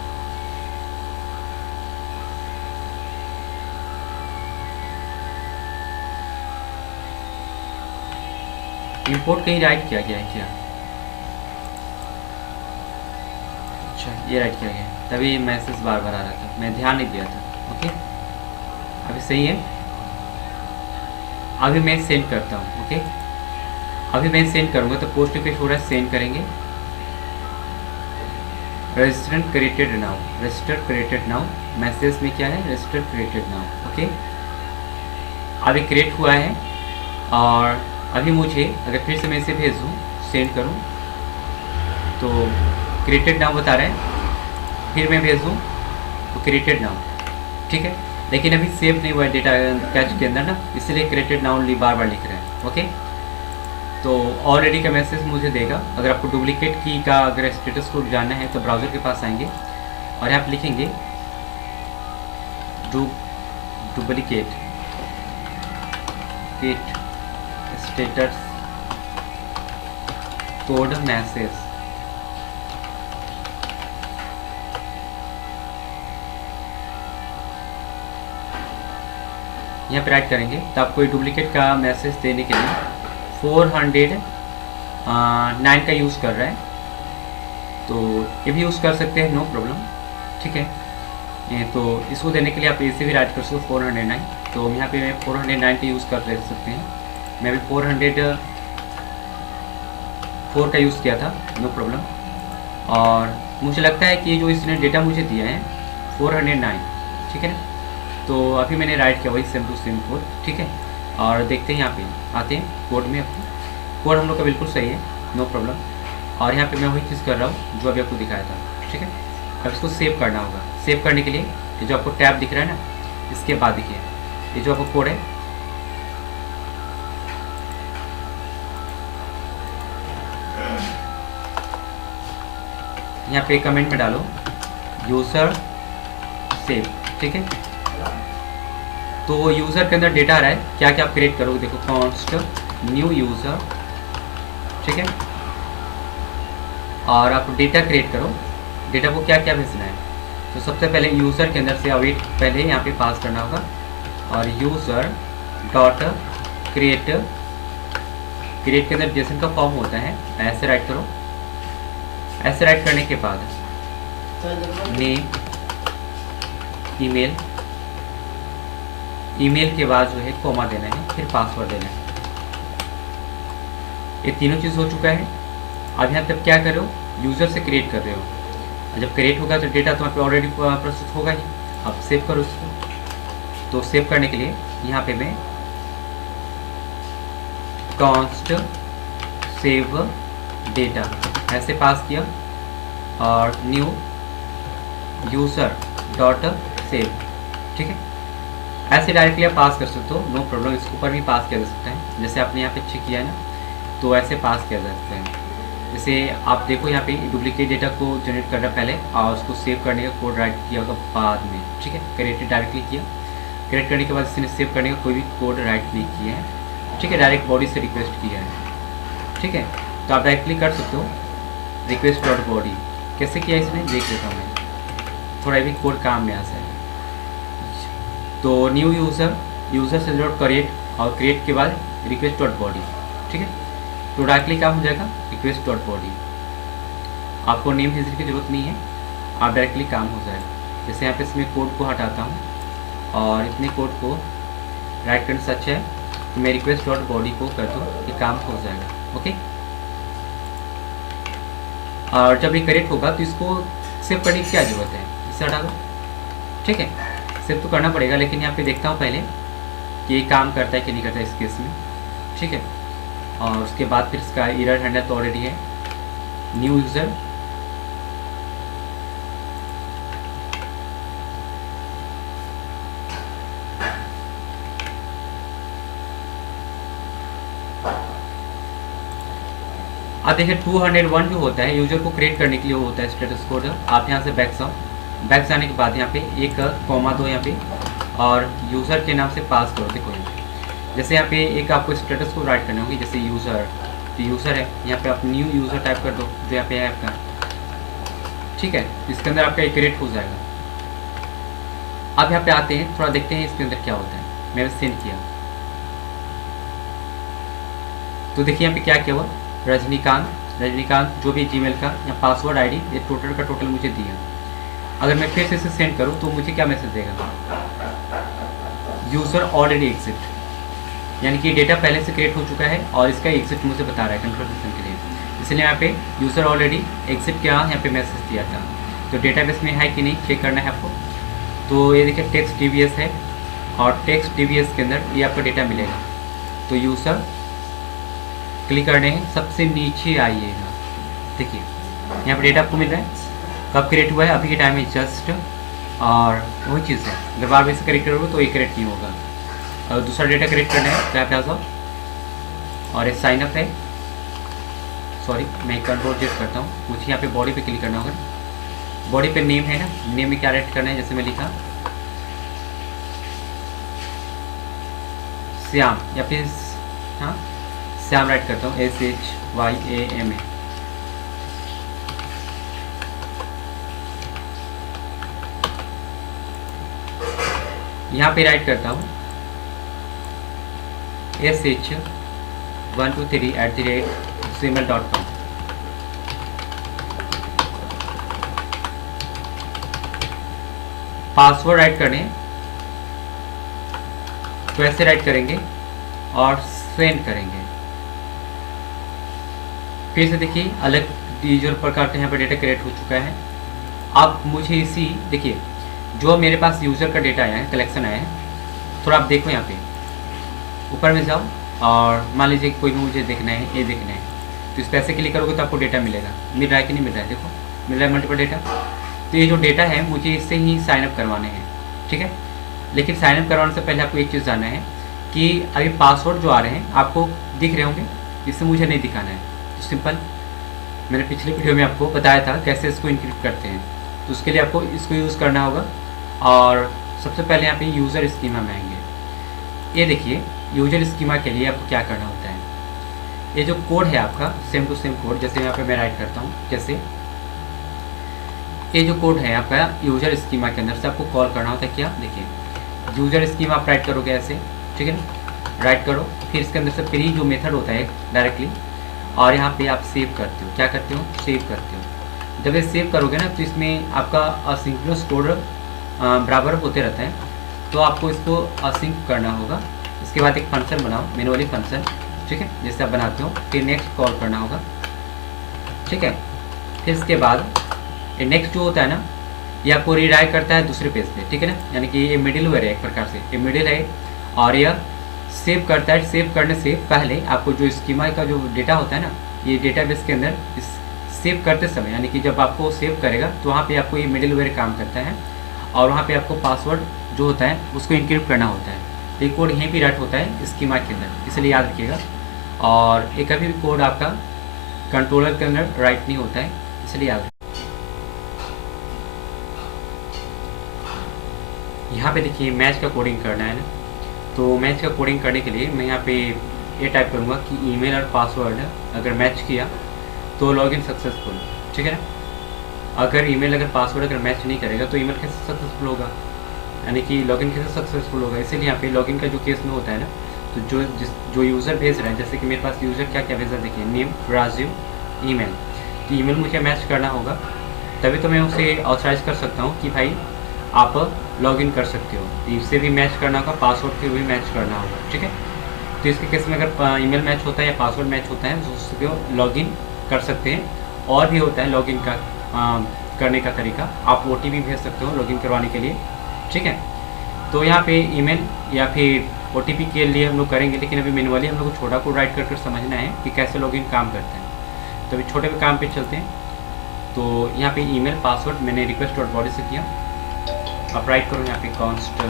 इंपोर्ट कहीं राइट किया गया है क्या? अच्छा, ये राइट किया गया है, तभी मैसेज बार बार आ रहा था, मैं ध्यान नहीं दिया था। ओके, अभी सही है। अभी मैं सेंड करता हूँ। ओके, अभी मैं सेंड करूँगा तो पोस्ट पे थोड़ा सेंड करेंगे। Register created now, register created now, message में क्या है, रजिस्टर क्रिएटेड नाउ। ओके, अभी क्रिएट हुआ है और अभी मुझे अगर फिर से मैं इसे भेज दूँ, सेंड करूँ तो क्रिएटेड नाउ बता रहा है, फिर मैं भेज दूँ तो क्रिएटेड नाउ। ठीक है, लेकिन अभी सेव नहीं हुआ है डेटा कैच के अंदर ना, इसलिए क्रिएटेड नाउ बार बार लिख रहे हैं। ओके, तो ऑलरेडी का मैसेज मुझे देगा। अगर आपको डुप्लीकेट की का अगर स्टेटस को जानना है तो ब्राउज़र के पास आएंगे और यहाँ पर लिखेंगे डुप्लीकेट स्टेटस कोड मैसेज। यहाँ पे राइट करेंगे तो आपको ये डुप्लीकेट का मैसेज देने के लिए 409 का यूज़ कर रहा है, तो ये भी यूज़ कर सकते हैं, नो प्रॉब्लम। ठीक है, ये तो इसको देने के लिए आप इसे भी राइट कर सकते हो 409, तो यहाँ पे मैं 409 का यूज़ कर सकते हैं। मैं भी 404 का यूज़ किया था, नो प्रॉब्लम। और मुझे लगता है कि ये जो इसने डेटा मुझे दिया है 409, ठीक है ना, तो अभी मैंने राइट किया वही सेम टू सेम कोड। ठीक है, और देखते हैं यहाँ पे आते हैं कोड में, अपने कोड हम लोग का बिल्कुल सही है, नो प्रॉब्लम। और यहाँ पे मैं वही चीज़ कर रहा हूँ जो अभी आपको दिखाया था। ठीक है, अब इसको सेव करना होगा। सेव करने के लिए ये जो आपको टैब दिख रहा है ना, इसके बाद देखिए ये जो आपको कोड है, यहाँ पे कमेंट में डालो यूज़र सेव। ठीक है, तो यूज़र के अंदर डेटा आ रहा है, क्या क्या आप क्रिएट करोगे, देखो कॉन्स्ट न्यू यूज़र। ठीक है, और आप डेटा क्रिएट करो, डेटा को क्या क्या भेजना है। तो सबसे पहले यूज़र के अंदर से अवेट पहले यहाँ पे पास करना होगा और यूज़र डॉट क्रिएट के अंदर जेसन का फॉर्म होता है, ऐसे राइट करो। ऐसे राइट करने के बाद नेम ईमेल के बाद जो है कॉमा देना है, फिर पासवर्ड देना है। ये तीनों चीज़ हो चुका है। अब यहाँ तब क्या कर रहे हो, यूज़र से क्रिएट कर रहे हो, और जब क्रिएट होगा तो डेटा तुम्हारे पे ऑलरेडी प्रस्तुत होगा ही। अब सेव करो इसको। तो सेव करने के लिए यहाँ पे मैं कॉन्स्ट सेव डेटा ऐसे पास किया और न्यू यूज़र डॉट सेव। ठीक है, ऐसे डायरेक्टली आप पास कर सकते हो, नो प्रॉब्लम। इसके ऊपर भी पास किया जा सकता है, जैसे आपने यहाँ पे चेक किया है ना, तो ऐसे पास किया जा सकता है। जैसे आप देखो यहाँ पे डुप्लीकेट डेटा को जनरेट करना पहले और उसको सेव करने का कोड राइट किया होगा बाद में। ठीक है, क्रिएटेड डायरेक्टली किया क्रिएट करने के बाद इसने सेव करने का कोई भी कोड राइट नहीं किया है, ठीक है, डायरेक्ट बॉडी से रिक्वेस्ट किया है, ठीक है। तो आप डायरेक्टली कर सकते हो रिक्वेस्ट डॉट बॉडी। कैसे किया इसने देख लेता हूँ मैं, थोड़ा भी कोड काम में आ जाए। तो न्यू यूज़र से डॉट क्रिएट और क्रिएट के बाद रिक्वेस्ट डॉट बॉडी, ठीक है। तो डायरेक्टली काम हो जाएगा रिक्वेस्ट डॉट बॉडी, आपको नेम हिस्ट्री की जरूरत नहीं है, आप डायरेक्टली काम हो जाएगा। जैसे यहाँ पे इसमें कोड को हटाता हूँ और इतने कोड को राइट करना सच है तो मैं रिक्वेस्ट डॉट बॉडी को कर दूँ, ये काम हो जाएगा, ओके। और जब ये करेक्ट होगा तो इसको सेव करने की क्या ज़रूरत है, इसे हटा दो, ठीक है। सेव तो करना पड़ेगा, लेकिन यहाँ पे देखता हूँ पहले कि ये काम करता है कि नहीं करता है इस केस में, ठीक है। और उसके बाद फिर इसका एरर हैंडल तो ऑलरेडी है, न्यू यूज़र, अब देखिए 201 जो होता है यूजर को क्रिएट करने के लिए वो होता है स्टेटस कोड। आप यहाँ से बैक जाने के बाद यहाँ पे एक कॉमा दो यहाँ पे और यूज़र के नाम से पास करो। देखो यहाँ पे जैसे यहाँ पे एक आपको स्टेटस कोड राइट करने होगी, जैसे यूज़र, तो यूज़र है यहाँ पे आप न्यू यूज़र टाइप कर दो जो यहाँ पे है आपका, ठीक है। इसके अंदर आपका एक क्रिएट हो जाएगा। अब यहाँ पे आते हैं, थोड़ा देखते हैं इसके अंदर क्या होता है। मैंने सेंड किया तो देखिए यहाँ पे क्या क्या हुआ, रजनीकांत जो भी जीमेल का या पासवर्ड आईडी ये टोटल का टोटल मुझे दिया। अगर मैं फिर से इसे सेंड करूँ तो मुझे क्या मैसेज देगा, यूज़र ऑलरेडी एग्जिट, यानी कि डेटा पहले से क्रिएट हो चुका है और इसका एग्जिट मुझे बता रहा है कंफर्मेशन के लिए। इसलिए यहाँ पे यूज़र ऑलरेडी एग्जिट क्या यहाँ पे मैसेज दिया था, तो डेटाबेस में है कि नहीं चेक करना है आपको। तो ये देखिए टेक्स्ट DBS है और टेक्स्ट DBS के अंदर ये आपका डेटा मिलेगा। तो यूज़र क्लिक करने हैं, सबसे नीचे आइएगा, देखिए यहाँ पर डेटा आपको मिल रहा है, कब क्रिएट हुआ है, अभी के टाइम में जस्ट, और वही चीज़ है। अगर बार बार से करेक्ट करोगे तो ये करेक्ट नहीं होगा। और दूसरा डेटा करेक्ट करना है तो यहाँ पे आ जाओ और एक साइनअप है, सॉरी मैं कंट्रोल जेट करता हूँ, मुझे यहाँ पे बॉडी पे क्लिक करना होगा। बॉडी पे नेम है ना, नेम में क्या राइट करना है, जैसे मैं लिखा श्याम, या फिर हाँ श्याम राइट करता हूँ, SHYAM। यहाँ पे राइट करता हूँ SH123@gmail.com। पासवर्ड राइट करने तो ऐसे राइट करेंगे और सेंड करेंगे। फिर से देखिए अलग यूजर प्रकार का यहाँ पर डेटा क्रिएट हो चुका है। अब मुझे इसी देखिए जो मेरे पास यूज़र का डेटा आया है, कलेक्शन आया है, थोड़ा आप देखो यहाँ पे ऊपर में जाओ और मान लीजिए कोई भी मुझे देखना है, ये देखना है, तो इस पैसे क्लिक करोगे तो आपको डेटा मिलेगा। मिल रहा है कि नहीं मिल रहा है, देखो मिल रहा है मल्टीपल डेटा। तो ये जो डेटा है मुझे इससे ही साइनअप करवाने हैं, ठीक है। लेकिन साइनअप करवाने से पहले आपको एक चीज़ जानना है कि अभी पासवर्ड जो आ रहे हैं आपको दिख रहे होंगे, इससे मुझे नहीं दिखाना है। तो सिंपल, मैंने पिछले वीडियो में आपको बताया था कैसे इसको इनक्रिप्ट करते हैं, तो उसके लिए आपको इसको यूज़ करना होगा। और सबसे पहले यहाँ पे यूज़र स्कीमा में आएंगे। ये देखिए यूज़र स्कीमा के लिए आपको क्या करना होता है, ये जो कोड है आपका सेम टू सेम कोड, जैसे यहाँ पे मैं राइट करता हूँ, जैसे ये जो कोड है आपका यूज़र स्कीमा के अंदर से आपको कॉल करना होता है। क्या देखिए यूज़र स्कीमा आप राइट करोगे ऐसे, ठीक है ना, राइट करो, फिर इसके अंदर से प्री जो मेथड होता है डायरेक्टली, और यहाँ पे आप सेव करते हो, क्या करते हो, सेव करते हो। जब ये सेव करोगे ना तो इसमें आपका असिंक्रोनस कोड बराबर होते रहता है, तो आपको इसको असिंक करना होगा। इसके बाद एक फंक्शन बनाओ, मैनुअली फंक्शन, ठीक है, जैसे आप बनाते हो, फिर नेक्स्ट कॉल करना होगा, ठीक है। फिर इसके बाद ये नेक्स्ट जो होता है ना, ये आपको रीडायरेक्ट करता है दूसरे पेज पे, ठीक है ना, यानी कि ये मिडिल वेयर है एक प्रकार से, ये मिडिल है, और यह सेव करता है। सेव करने से पहले आपको जो स्कीमा का जो डेटा होता है ना, ये डेटाबेस के अंदर इस सेव करते समय, यानी कि जब आपको सेव करेगा तो वहाँ पे आपको ये मिडिल वेयर काम करता है, और वहाँ पे आपको पासवर्ड जो होता है उसको इनक्रिप्ट करना होता है। तो ये कोड यहीं पे राइट होता है स्कीमा के अंदर, इसलिए याद रखिएगा। और एक कभी भी कोड आपका कंट्रोलर के अंदर राइट नहीं होता है, इसलिए याद रखिएगा। यहाँ पे देखिए मैच का कोडिंग करना है ना, तो मैच का कोडिंग करने के लिए मैं यहाँ पे ये टाइप करूँगा कि ईमेल और पासवर्ड अगर मैच किया तो लॉगिन सक्सेसफुल, ठीक है ना। अगर ईमेल अगर पासवर्ड अगर मैच नहीं करेगा तो ईमेल कैसे सक्सेसफुल होगा, यानी कि लॉगिन कैसे सक्सेसफुल होगा। इसीलिए यहाँ पे लॉगिन का जो केस में होता है ना, तो जो यूज़र भेज रहा है, जैसे कि मेरे पास यूज़र क्या क्या भेजा देखिए, नेम, राजू, ईमेल, तो ईमेल मुझे मैच करना होगा, तभी तो मैं उसे ऑथराइज कर सकता हूँ कि भाई आप लॉगिन कर सकते हो। इससे भी मैच करना होगा, पासवर्ड से भी मैच करना होगा, ठीक है। तो इसके केस में अगर ईमेल मैच होता है या पासवर्ड मैच होता है तो उसको लॉगिन कर सकते हैं। और भी होता है लॉगिन का करने का तरीका, आप OTP भेज सकते हो लॉगिन करवाने के लिए, ठीक है। तो यहाँ पे ईमेल या फिर OTP के लिए हम लोग करेंगे, लेकिन अभी मैनुअली हम लोग को छोटा कोड राइट कर समझना है कि कैसे लॉगिन काम करता है। तो अभी छोटे पे काम पे चलते हैं। तो यहाँ पे ईमेल पासवर्ड मैंने request.body से किया, आप राइट करो यहाँ पे कॉन्स्ट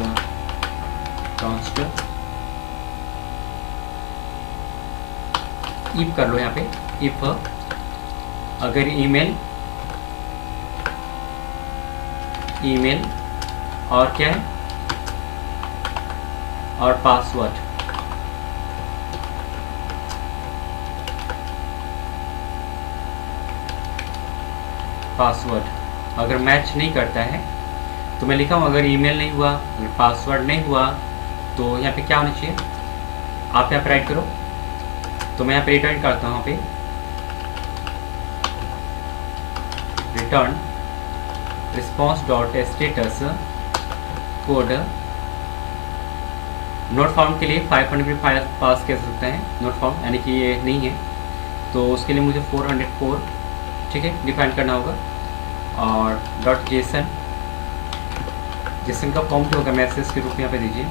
इफ कर लो यहाँ पे, इफ अगर ईमेल और क्या है और पासवर्ड अगर मैच नहीं करता है तो मैं लिखा हूँ अगर ईमेल नहीं हुआ, अगर पासवर्ड नहीं हुआ, तो यहाँ पे क्या होना चाहिए, आप यहाँ पे राइट करो। तो मैं यहाँ पे रिटर्न करता हूँ, यहाँ पे return response dot status code not found के लिए 500 भी पास कर सकते हैं, नोट फाउंड यानी कि ये नहीं है, तो उसके लिए मुझे 404, ठीक है, डिफाइन करना होगा। और डॉट जेसन का फॉर्म जो होगा मैसेज के रूप में यहाँ पे दीजिए,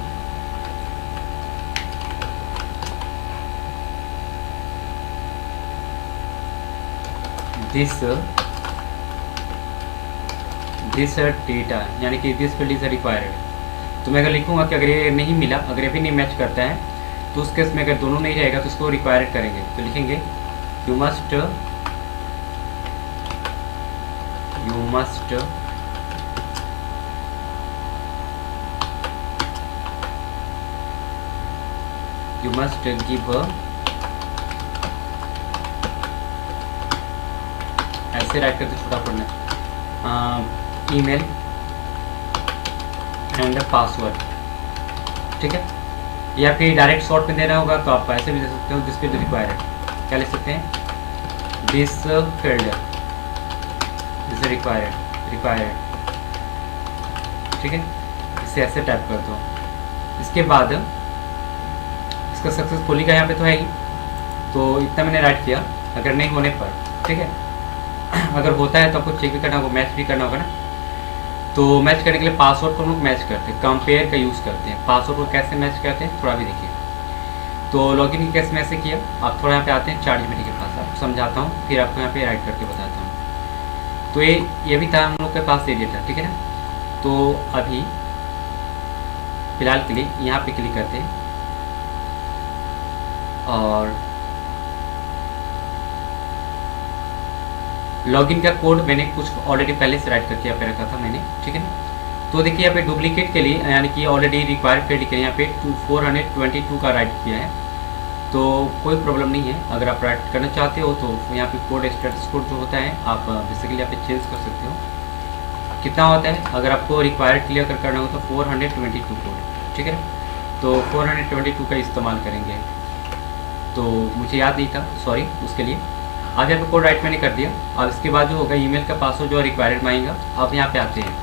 दिस डेटा, यानी कि दिस फील्ड इज रिक्वायर्ड। तो मैं अगर लिखूंगा कि अगर ये नहीं मिला, अगर ये भी नहीं मैच करता है, तो उस केस में अगर दोनों नहीं रहेगा तो उसको रिक्वायर्ड करेंगे। तो लिखेंगे यू मस्ट गिव ऐसे राइट करके छोटा पढ़ना, ईमेल एंड पासवर्ड, ठीक है। या फिर डायरेक्ट शॉर्ट में देना होगा तो आप ऐसे भी दे सकते हो, जिसके जो रिक्वायर्ड क्या लिख सकते हैं, दिस फील्ड इज रिक्वायर्ड, ठीक है। इसे ऐसे टाइप कर दो। इसके बाद इसका सक्सेसफुली का यहाँ पे तो है ही, तो इतना मैंने राइट किया। अगर नहीं होने पर, ठीक है, अगर होता है तो आपको चेक भी करना होगा, मैच भी करना होगा ना। तो मैच करने के लिए पासवर्ड को हम लोग मैच करते हैं, कंपेयर का यूज़ करते हैं। पासवर्ड को कैसे मैच करते हैं थोड़ा भी देखिए। तो लॉगिन की कैसे में ऐसे किया, आप थोड़ा यहाँ पे आते हैं ChatGPT के पास, आपको समझाता हूँ, फिर आपको यहाँ पे राइट करके बताता हूँ। तो ये भी था हम लोग के पास ये डेटा, ठीक है ना। तो अभी फिलहाल के लिए यहाँ पे क्लिक करते हैं और लॉगिन का कोड मैंने कुछ ऑलरेडी पहले से राइट करके यहाँ पे रखा था मैंने, ठीक है ना। तो देखिए यहाँ पे डुप्लीकेट के लिए, यानी कि ऑलरेडी रिक्वायर्ड फील्ड के लिए यहाँ पे 422 का राइट किया है, तो कोई प्रॉब्लम नहीं है। अगर आप राइट करना चाहते हो तो यहाँ पे कोड स्टेटस कोड जो होता है आप बेसिकली यहाँ पे चेंज कर सकते हो। कितना होता है, अगर आपको रिक्वायर्ड क्लियर करना हो तो 422 कोड, ठीक है। तो 422 का इस्तेमाल करेंगे। तो मुझे याद नहीं था, सॉरी उसके लिए। अब यहाँ पे कोड राइट मैंने कर दिया। अब इसके बाद जो होगा ईमेल का पासवर्ड जो रिक्वायर्ड मांगेगा, अब यहाँ पे आते हैं।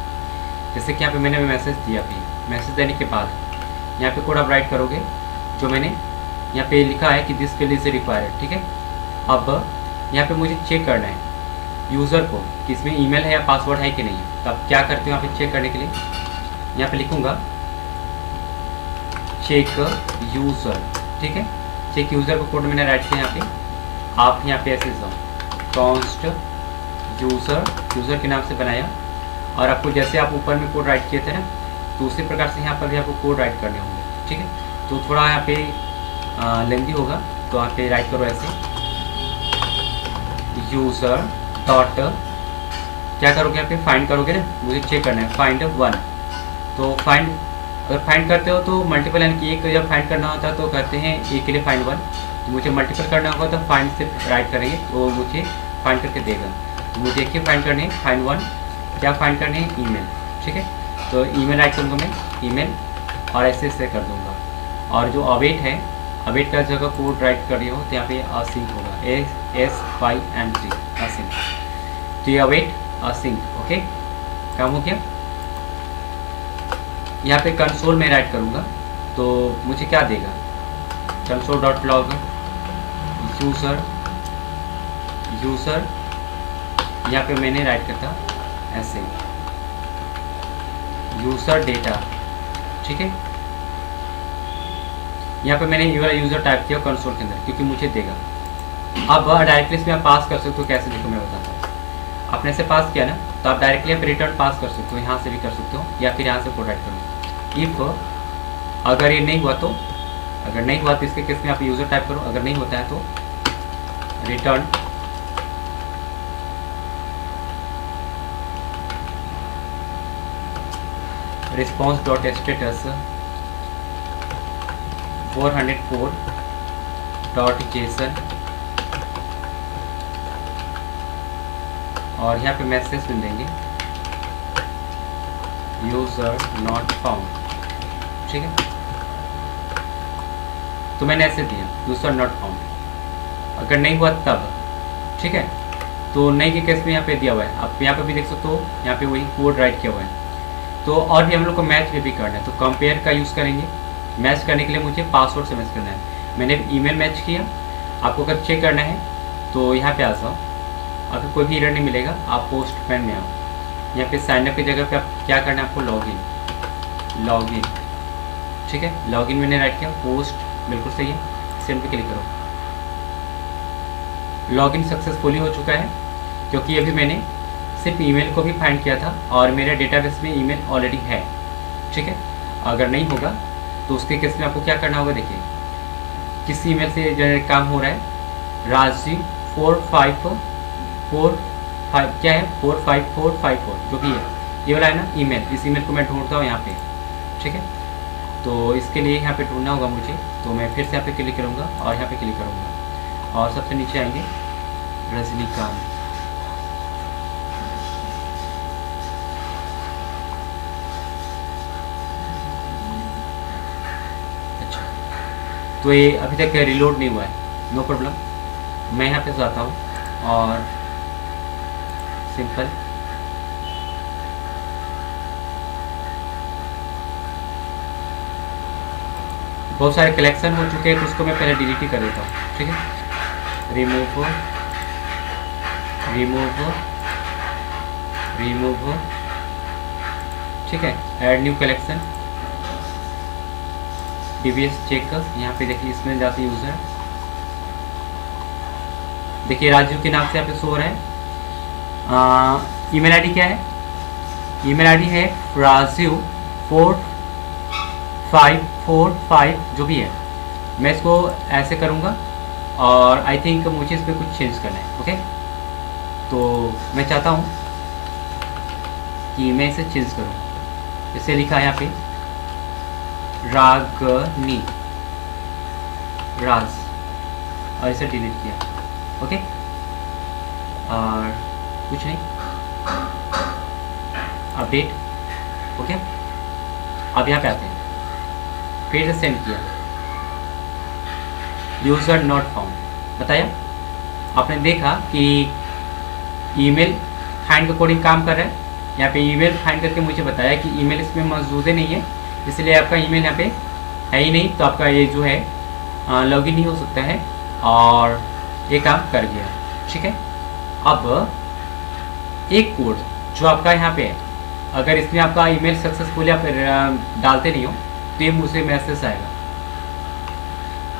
जैसे कि यहाँ पे मैंने मैसेज दिया, अभी मैसेज देने के बाद यहाँ पे कोड आप राइट करोगे जो मैंने यहाँ पे लिखा है कि दिस फील्ड इज रिक्वायर्ड, ठीक है। अब यहाँ पे मुझे चेक करना है यूज़र को कि इसमें ईमेल है या पासवर्ड है कि नहीं। तो आप क्या करते हो यहाँ पे चेक करने के लिए, यहाँ पे लिखूँगा चेक यूज़र, ठीक है। चेक यूज़र का कोड मैंने राइट किया यहाँ पे। आप यहाँ पे ऐसे जाओ, कॉन्स्ट यूज़र के नाम से बनाया, और आपको जैसे आप ऊपर में कोड राइट किए थे ना, तो उसी प्रकार से यहाँ पर भी आपको कोड राइट करने होंगे, ठीक है। तो थोड़ा यहाँ पे लेंदी होगा, तो यहाँ पे राइट करो ऐसे यूज़र डॉट, क्या करोगे यहाँ पे फाइंड करोगे ना, मुझे चेक करना है फाइंड 1, तो अगर फाइंड करते हो तो मल्टीपल, यानी कि एक जब फाइंड करना होता है तो करते हैं एक के लिए फाइंड वन, तो मुझे मल्टीपल करना होगा तो फाइंड से राइट करेंगे तो मुझे फाइंड करके देगा। तो मुझे एक ही फाइंड करने हैं, फाइंड वन। क्या फाइंड करने हैं? ईमेल। ठीक है, तो ईमेल राइट करूँगा मैं, ईमेल, और ऐसे कर दूँगा। और जो अवेट है, अवेट का जगह कोड राइट कर रही हो तो यहाँ पे असिंक होगा, ASYNC, असिंक। तो ये अवेट असिंक। ओके, काम हो गया। यहाँ पे कंसोल में राइट करूँगा तो मुझे क्या देगा? console.log यूज़र यहाँ पे मैंने राइट करता ऐसे यूज़र डेटा। ठीक है, यहाँ पे मैंने ये वाला यूज़र टाइप किया कंसोल के अंदर क्योंकि मुझे देगा। अब डायरेक्टली इसमें आप पास कर सकते हो, कैसे देखो मैं बताता हूँ। आपने से पास किया ना, तो आप डायरेक्टली आप रिटर्न पास कर सकते हो, यहाँ से भी कर सकते हो या फिर यहाँ से कोड राइट करो। इफ़ अगर ये नहीं हुआ तो, अगर नहीं हुआ तो इसके केस में आप यूज़र टाइप करो, अगर नहीं होता है तो रिटर्न response.status 404.json और यहाँ पे मैसेज सुन देंगे यूज़र नॉट फाउंड। ठीक है, तो मैंने ऐसे दिया यूज़र नॉट फाउंड। अगर नहीं हुआ तब, ठीक है, तो नहीं के केस में यहाँ पे दिया हुआ है, आप यहाँ पे भी देख सकते हो, यहाँ पे वही कोड राइट किया हुआ है। तो और भी हम लोग को मैच भी करना है तो कंपेयर का यूज़ करेंगे। मैच करने के लिए मुझे पासवर्ड से मैच करना है। मैंने ईमेल मैच किया, आपको अगर चेक करना है तो यहाँ पे आ जाओ, आपको कोई भी एरर नहीं मिलेगा। आप पोस्ट पैन में आओ, यहाँ पे साइनअप की जगह पे आप क्या करना है, आपको लॉगिन। ठीक है, लॉगिन मैंने राइट किया, पोस्ट बिल्कुल सही है, सेंड पे क्लिक करो। लॉगिन सक्सेसफुली हो चुका है क्योंकि अभी मैंने सिर्फ ईमेल को भी फाइंड किया था और मेरे डेटाबेस में ईमेल ऑलरेडी है। ठीक है, अगर नहीं होगा तो उसके केस में आपको क्या करना होगा, देखिए किस ईमेल से जनरेट काम हो रहा है, राजीव 454 क्या है 45454 जो भी है, ये वाला है ना ईमेल। इस ईमेल को मैं ढूंढता हूँ यहाँ पे। ठीक है, तो इसके लिए यहाँ पे ढूंढना होगा मुझे, तो मैं फिर से यहाँ पे क्लिक करूँगा और यहाँ पे क्लिक करूँगा और सबसे नीचे आएंगे रजनीकांत। अच्छा, तो ये अभी तक रिलोड नहीं हुआ है, नो प्रॉब्लम। मैं यहाँ पे जाता हूँ और सिंपल बहुत सारे कलेक्शन हो चुके हैं तो उसको मैं पहले डिलीट ही कर देता हूँ। ठीक है, रिमूव, ठीक है, add new collection, DBS check. यहाँ पे देखिए इसमें जाते यूज़र, देखिए राजू के नाम से यहाँ पे शो हो रहा है। ईमेल आईडी क्या है? ईमेल आईडी है राजू 4545 जो भी है। मैं इसको ऐसे करूँगा और आई थिंक मुझे इस पर कुछ चेंज करना है। ओके, तो मैं चाहता हूँ कि मैं इसे चेंज करूँ। इसे लिखा है यहाँ पे रागनी राज और इसे डिलीट किया। ओके, और कुछ नहीं, अपडेट हो गया। अब यहाँ पे आते हैं, फिर से सेंड किया, यूज़र नॉट फाउंड बताया। आपने देखा कि ईमेल फाइंड का कोडिंग काम कर रहा है। यहाँ पे ईमेल फाइंड करके मुझे बताया कि ईमेल इसमें मौजूद नहीं है, इसलिए आपका ईमेल यहाँ पे है ही नहीं, तो आपका ये जो है लॉगिन नहीं हो सकता है और ये काम कर गया। ठीक है, अब एक कोड जो आपका यहाँ पे है, अगर इसमें आपका ईमेल सक्सेसफुली आप डालते नहीं हो तो ये मुझसे मैसेज आएगा।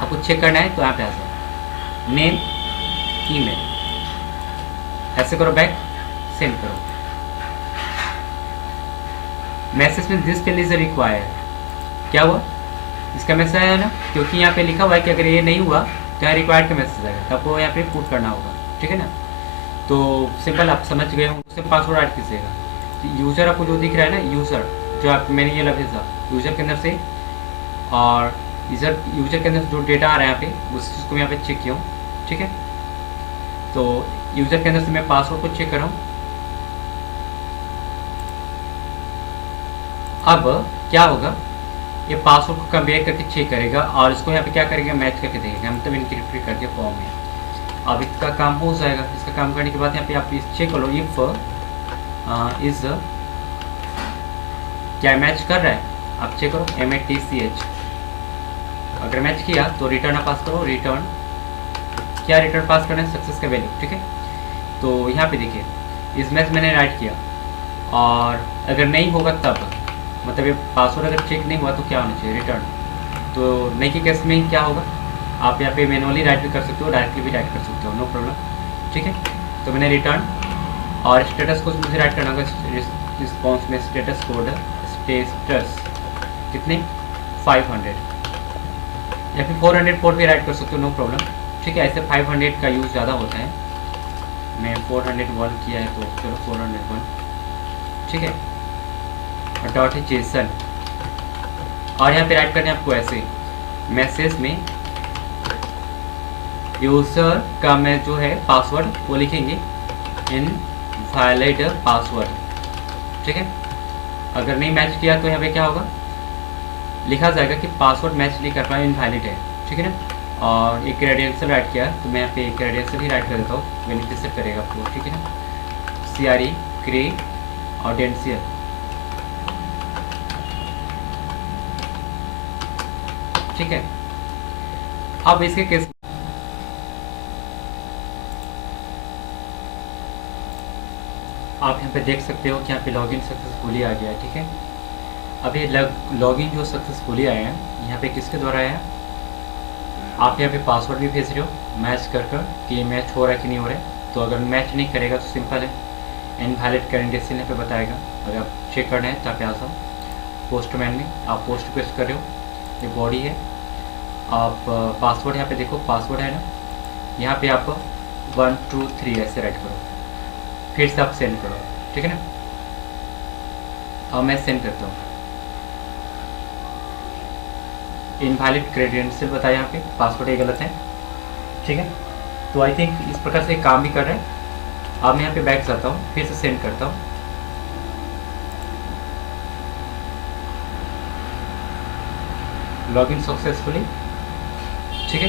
आपको चेक करना है तो यहाँ पे आ जाओ, नेम ईमेल, ऐसे करो, बैक सेंड करो। मैसेज में दिस फील्ड इज रिक्वायर्ड, क्या हुआ, इसका मैसेज आया ना, क्योंकि यहाँ पे लिखा हुआ है कि अगर ये नहीं हुआ तो यहाँ रिक्वायर्ड का मैसेज आएगा, तो आपको यहाँ पे पुट करना होगा। ठीक है ना, तो सिंपल आप समझ गए होंगे। उससे पासवर्ड ऐड कीजिएगा। यूज़र आपको जो दिख रहा है ना, यूज़र जो आप मैंने ये भेजा यूज़र के अंदर से, और यूज़र के अंदर जो डेटा आ रहा है यहाँ पे उस चीज़ को मैं यहाँ पे चेक किया हूँ, ठीक है। तो यूज़र के अंदर से मैं पासवर्ड को चेक कर रहा हूँ। अब क्या होगा, ये पासवर्ड को कंपेयर करके चेक करेगा और इसको यहाँ पे क्या करेगा, मैच करके देखेगा, मतलब इनक्रिप्ट करके फॉर्म में। अब इसका काम हो जाएगा। इसका काम करने के बाद यहाँ पे आप चेक करो इफ इज क्या मैच कर रहा है, आप चेक करो MATCH। अगर मैच किया तो रिटर्न पास करो, रिटर्न क्या रिटर्न पास करना है, सक्सेस का वैल्यू, ठीक है। तो यहाँ पे देखिए इस मैच मैंने राइट किया, और अगर नहीं होगा तब, मतलब ये पासवर्ड अगर चेक नहीं हुआ तो क्या होना चाहिए, रिटर्न। तो नहीं के केस में क्या होगा, आप यहाँ पे मैनुअली राइट भी कर सकते हो, डायरेक्टली भी राइट कर सकते हो, नो प्रॉब्लम, ठीक है। तो मैंने रिटर्न और स्टेटस को मुझे राइट करना होगा, रिस्पॉन्स में स्टेटस कोड स्टेटस कितने 500 या फिर 400 कोड भी राइट कर सकते हो, नो प्रॉब्लम, ठीक है। ऐसे 500 का यूज़ ज़्यादा होता है, मैं 401 किया है तो चलो 401, ठीक है। डॉट जेसन, और यहाँ पे राइट करने आपको ऐसे मैसेज में यूज़र का मैं जो है पासवर्ड वो लिखेंगे इनवैलिड पासवर्ड, ठीक है। अगर नहीं मैच किया तो यहाँ पे क्या होगा, लिखा जाएगा कि पासवर्ड मैच नहीं कर पाए, इनवैलिड है, ठीक है ना। और एक क्रेडेंशियल राइट किया तो मैं यहाँ पे एक क्रेडेंशियल ही राइट कर देता हूँ, बेनिफिशियल करेगा आपको, ठीक है ना। CRE क्रे और डेंशियल, ठीक है। अब इसके केस आप यहाँ पे देख सकते हो कि यहाँ पे लॉगिन सक्सेसफुली आ गया है, ठीक है। अब ये लॉगिन जो सक्सेसफुली आया है यहाँ पे किसके द्वारा आया है, आप यहाँ पे पासवर्ड भी भेज रहे हो मैच कर कि मैच हो रहा है कि नहीं हो रहा है। तो अगर मैच नहीं करेगा तो सिंपल है, इनवैलिड क्रेडेंशियल यहाँ पे बताएगा। अगर आप चेक करना है तो आप आ जाओ पोस्टमैन में, आप पोस्ट पेस्ट कर रहे हो, ये बॉडी है, आप पासवर्ड यहाँ पे देखो, पासवर्ड है ना, यहाँ पे आप 1 2 3 ऐसे राइट करो, फिर से आप सेंड करो, ठीक है ना। अब मैं सेंड करता हूँ, इनवैलिड क्रेडेंशियल बताया यहाँ पे, पासवर्ड ये गलत है, ठीक है। तो आई थिंक इस प्रकार से काम भी कर रहा है। अब मैं यहाँ पे बैक जाता हूँ, फिर से सेंड करता हूँ, लॉगिन सक्सेसफुली, ठीक है।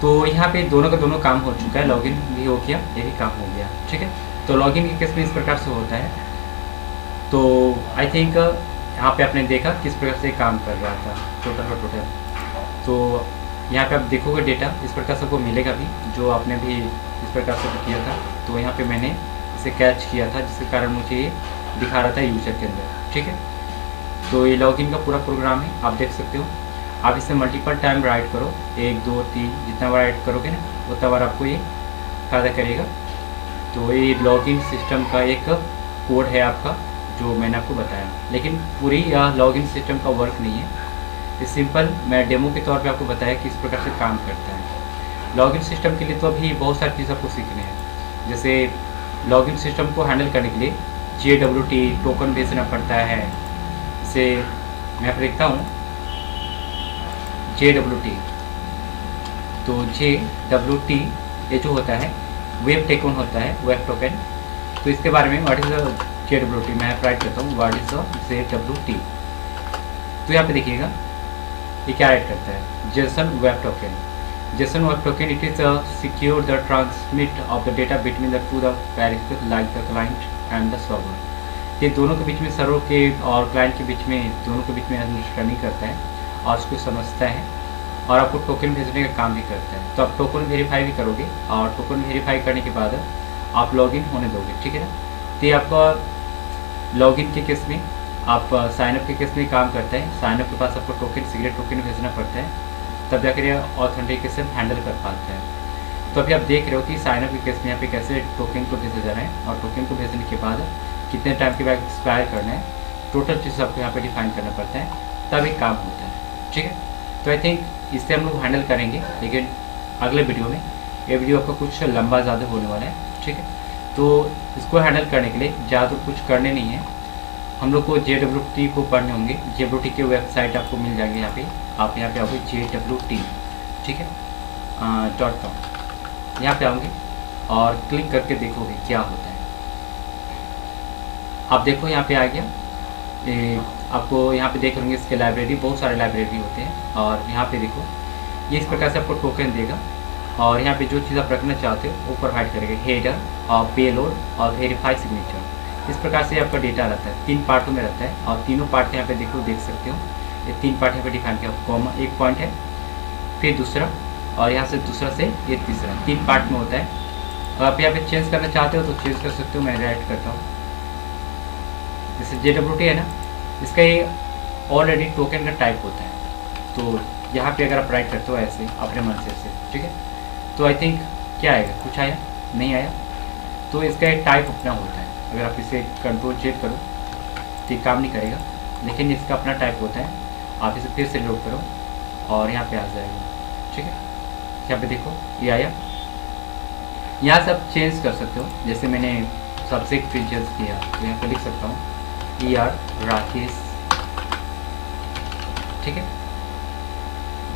तो यहाँ पे दोनों का दोनों काम हो चुका है, लॉगिन भी हो गया, ये भी काम हो गया, ठीक है। तो लॉगिन के केस में इस प्रकार से होता है। तो आई थिंक यहाँ पे आपने देखा किस प्रकार से काम कर रहा था टोटल का टोटल। तो यहाँ पे आप देखोगे डेटा इस प्रकार से आपको मिलेगा भी, जो आपने भी इस प्रकार से किया था। तो यहाँ पे मैंने इसे कैच किया था, जिसके कारण मुझे ये दिखा रहा था यूजर के अंदर, ठीक है। तो ये लॉगिन का पूरा प्रोग्राम है, आप देख सकते हो। आप इसे मल्टीपल टाइम राइट करो, 1 2 3 जितना बार राइट करोगे ना उतना बार आपको ये फ़ायदा करेगा। तो ये लॉगिन सिस्टम का एक कोड है आपका, जो मैंने आपको बताया, लेकिन पूरी यह लॉगिन सिस्टम का वर्क नहीं है। ये सिंपल मैं डेमो के तौर पे आपको बताया कि इस प्रकार से काम करता है। लॉगिन सिस्टम के लिए तो अभी बहुत सारी चीज़ आपको सीखने हैं। जैसे लॉगिन सिस्टम को हैंडल करने के लिए JWT टोकन भेजना पड़ता है। इसे मैं आप लिखता हूँ JWT। तो JWT ये जो होता है वेब टोकन होता है, वेब टोकन। तो इसके बारे में व्हाट इज़ द JWT मैं राइट करता हूँ, व्हाट इज़ द JWT। तो यहाँ पे देखिएगा ये क्या राइट करता है, Jason web token. Jason web token it is secure the transmit of the data between the two the packet like the client and the server. ये दोनों के बीच में, सर्वर के और क्लाइंट के बीच में, दोनों के बीच में अंडरस्टैंडिंग करता है और उसको समझता है और आपको टोकन भेजने का काम भी करता है। तो आप टोकन वेरीफाई भी करोगे और टोकन वेरीफाई करने के बाद आप लॉगिन होने दोगे, ठीक है ना। तो ये आपका लॉगिन के केस में, आप साइनअप के केस में काम करता है। साइनअप के पास आपको टोकन, सीक्रेट टोकन भेजना पड़ता है, तब जाकर ये ऑथेंटिकेशन हैंडल कर पाता है। तो अभी आप देख रहे हो कि साइनअप के केस में यहाँ पे कैसे टोकन को भेजा जा रहा है और टोकन को भेजने के बाद कितने टाइम के बाद एक्सपायर करना है, टोटल चीज़ आपको यहाँ पे डिफाइन करना पड़ता है, तब एक काम होता है, ठीक है। तो आई थिंक इससे हम लोग हैंडल करेंगे, लेकिन अगले वीडियो में। ये वीडियो आपका कुछ लंबा ज़्यादा होने वाला है, ठीक है। तो इसको हैंडल करने के लिए ज़्यादा कुछ करने नहीं है, हम लोग को JWT को पढ़ने होंगे। JWT की वेबसाइट आपको मिल जाएगी यहाँ पे, आप यहाँ पे आओगे JWT, ठीक है, .com, यहाँ पे आओगे और क्लिक करके देखोगे क्या होता है। आप देखो यहाँ पे आ गया, आपको यहाँ पे देख लेंगे इसके लाइब्रेरी, बहुत सारे लाइब्रेरी होते हैं। और यहाँ पे देखो ये इस प्रकार से आपको टोकन देगा और यहाँ पे जो चीज़ आप रखना चाहते हो वो प्रोवाइड करेगा, हेडर और पेलोड और वेरीफाई सिग्नेचर। इस प्रकार से आपका डेटा रहता है, 3 पार्टों में रहता है और तीनों पार्ट यहाँ पे देखो, देख सकते हो ये 3 पार्ट यहाँ पे डिफाइन किया, कॉमन एक पॉइंट है, फिर दूसरा और यहाँ से दूसरा से ये तीसरा, 3 पार्ट में होता है। और आप यहाँ पे चेंज करना चाहते हो तो चेंज कर सकते हो। मैं राइट करता हूँ, जैसे JWT है ना, इसका ये ऑलरेडी टोकन का टाइप होता है, तो यहाँ पे अगर आप राइट करते हो ऐसे अपने मन से ऐसे, ठीक है, तो आई थिंक क्या आएगा, कुछ आया नहीं आया, तो इसका एक टाइप अपना होता है। अगर आप इसे Ctrl+Z करो तो ये काम नहीं करेगा, लेकिन इसका अपना टाइप होता है। आप इसे फिर से लोड करो और यहाँ पे आ जाएगा, ठीक है, यहाँ पे देखो ये आया। यहाँ से आप चेंज कर सकते हो, जैसे मैंने सबसे चेंज किया तो यहाँ पे लिख सकता हूँ ER राकेश, ठीक है,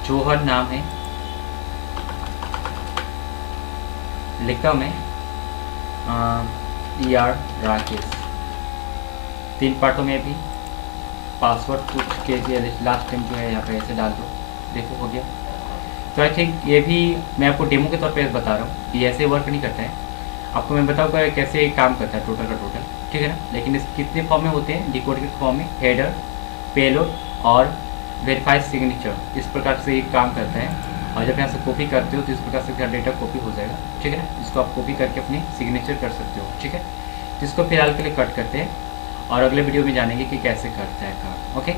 जौहर नाम है, लिखता हूँ मैं ER राकेश, 3 पार्टों में भी पासवर्ड पूछ के लास्ट टाइम जो है यहाँ पे ऐसे डाल दो, देखो हो गया। तो आई थिंक ये भी मैं आपको डेमो के तौर पे बता रहा हूँ, ये ऐसे वर्क नहीं करता है, आपको मैं बताऊँगा कैसे काम करता है टोटल का टोटल, ठीक है ना। लेकिन इस कितने फॉर्म में होते हैं, डिकोड के फॉर्म में, हेडर, पेलोड और वेरीफाइड सिग्नेचर, इस प्रकार से ये काम करता है। और जब यहाँ से कॉपी करते हो तो इस प्रकार से डेटा कॉपी हो जाएगा, ठीक है ना। इसको आप कॉपी करके अपनी सिग्नेचर कर सकते हो, ठीक है। तो इसको फिलहाल के लिए कट करते हैं और अगले वीडियो में जानेंगे कि कैसे करता है काम, ओके।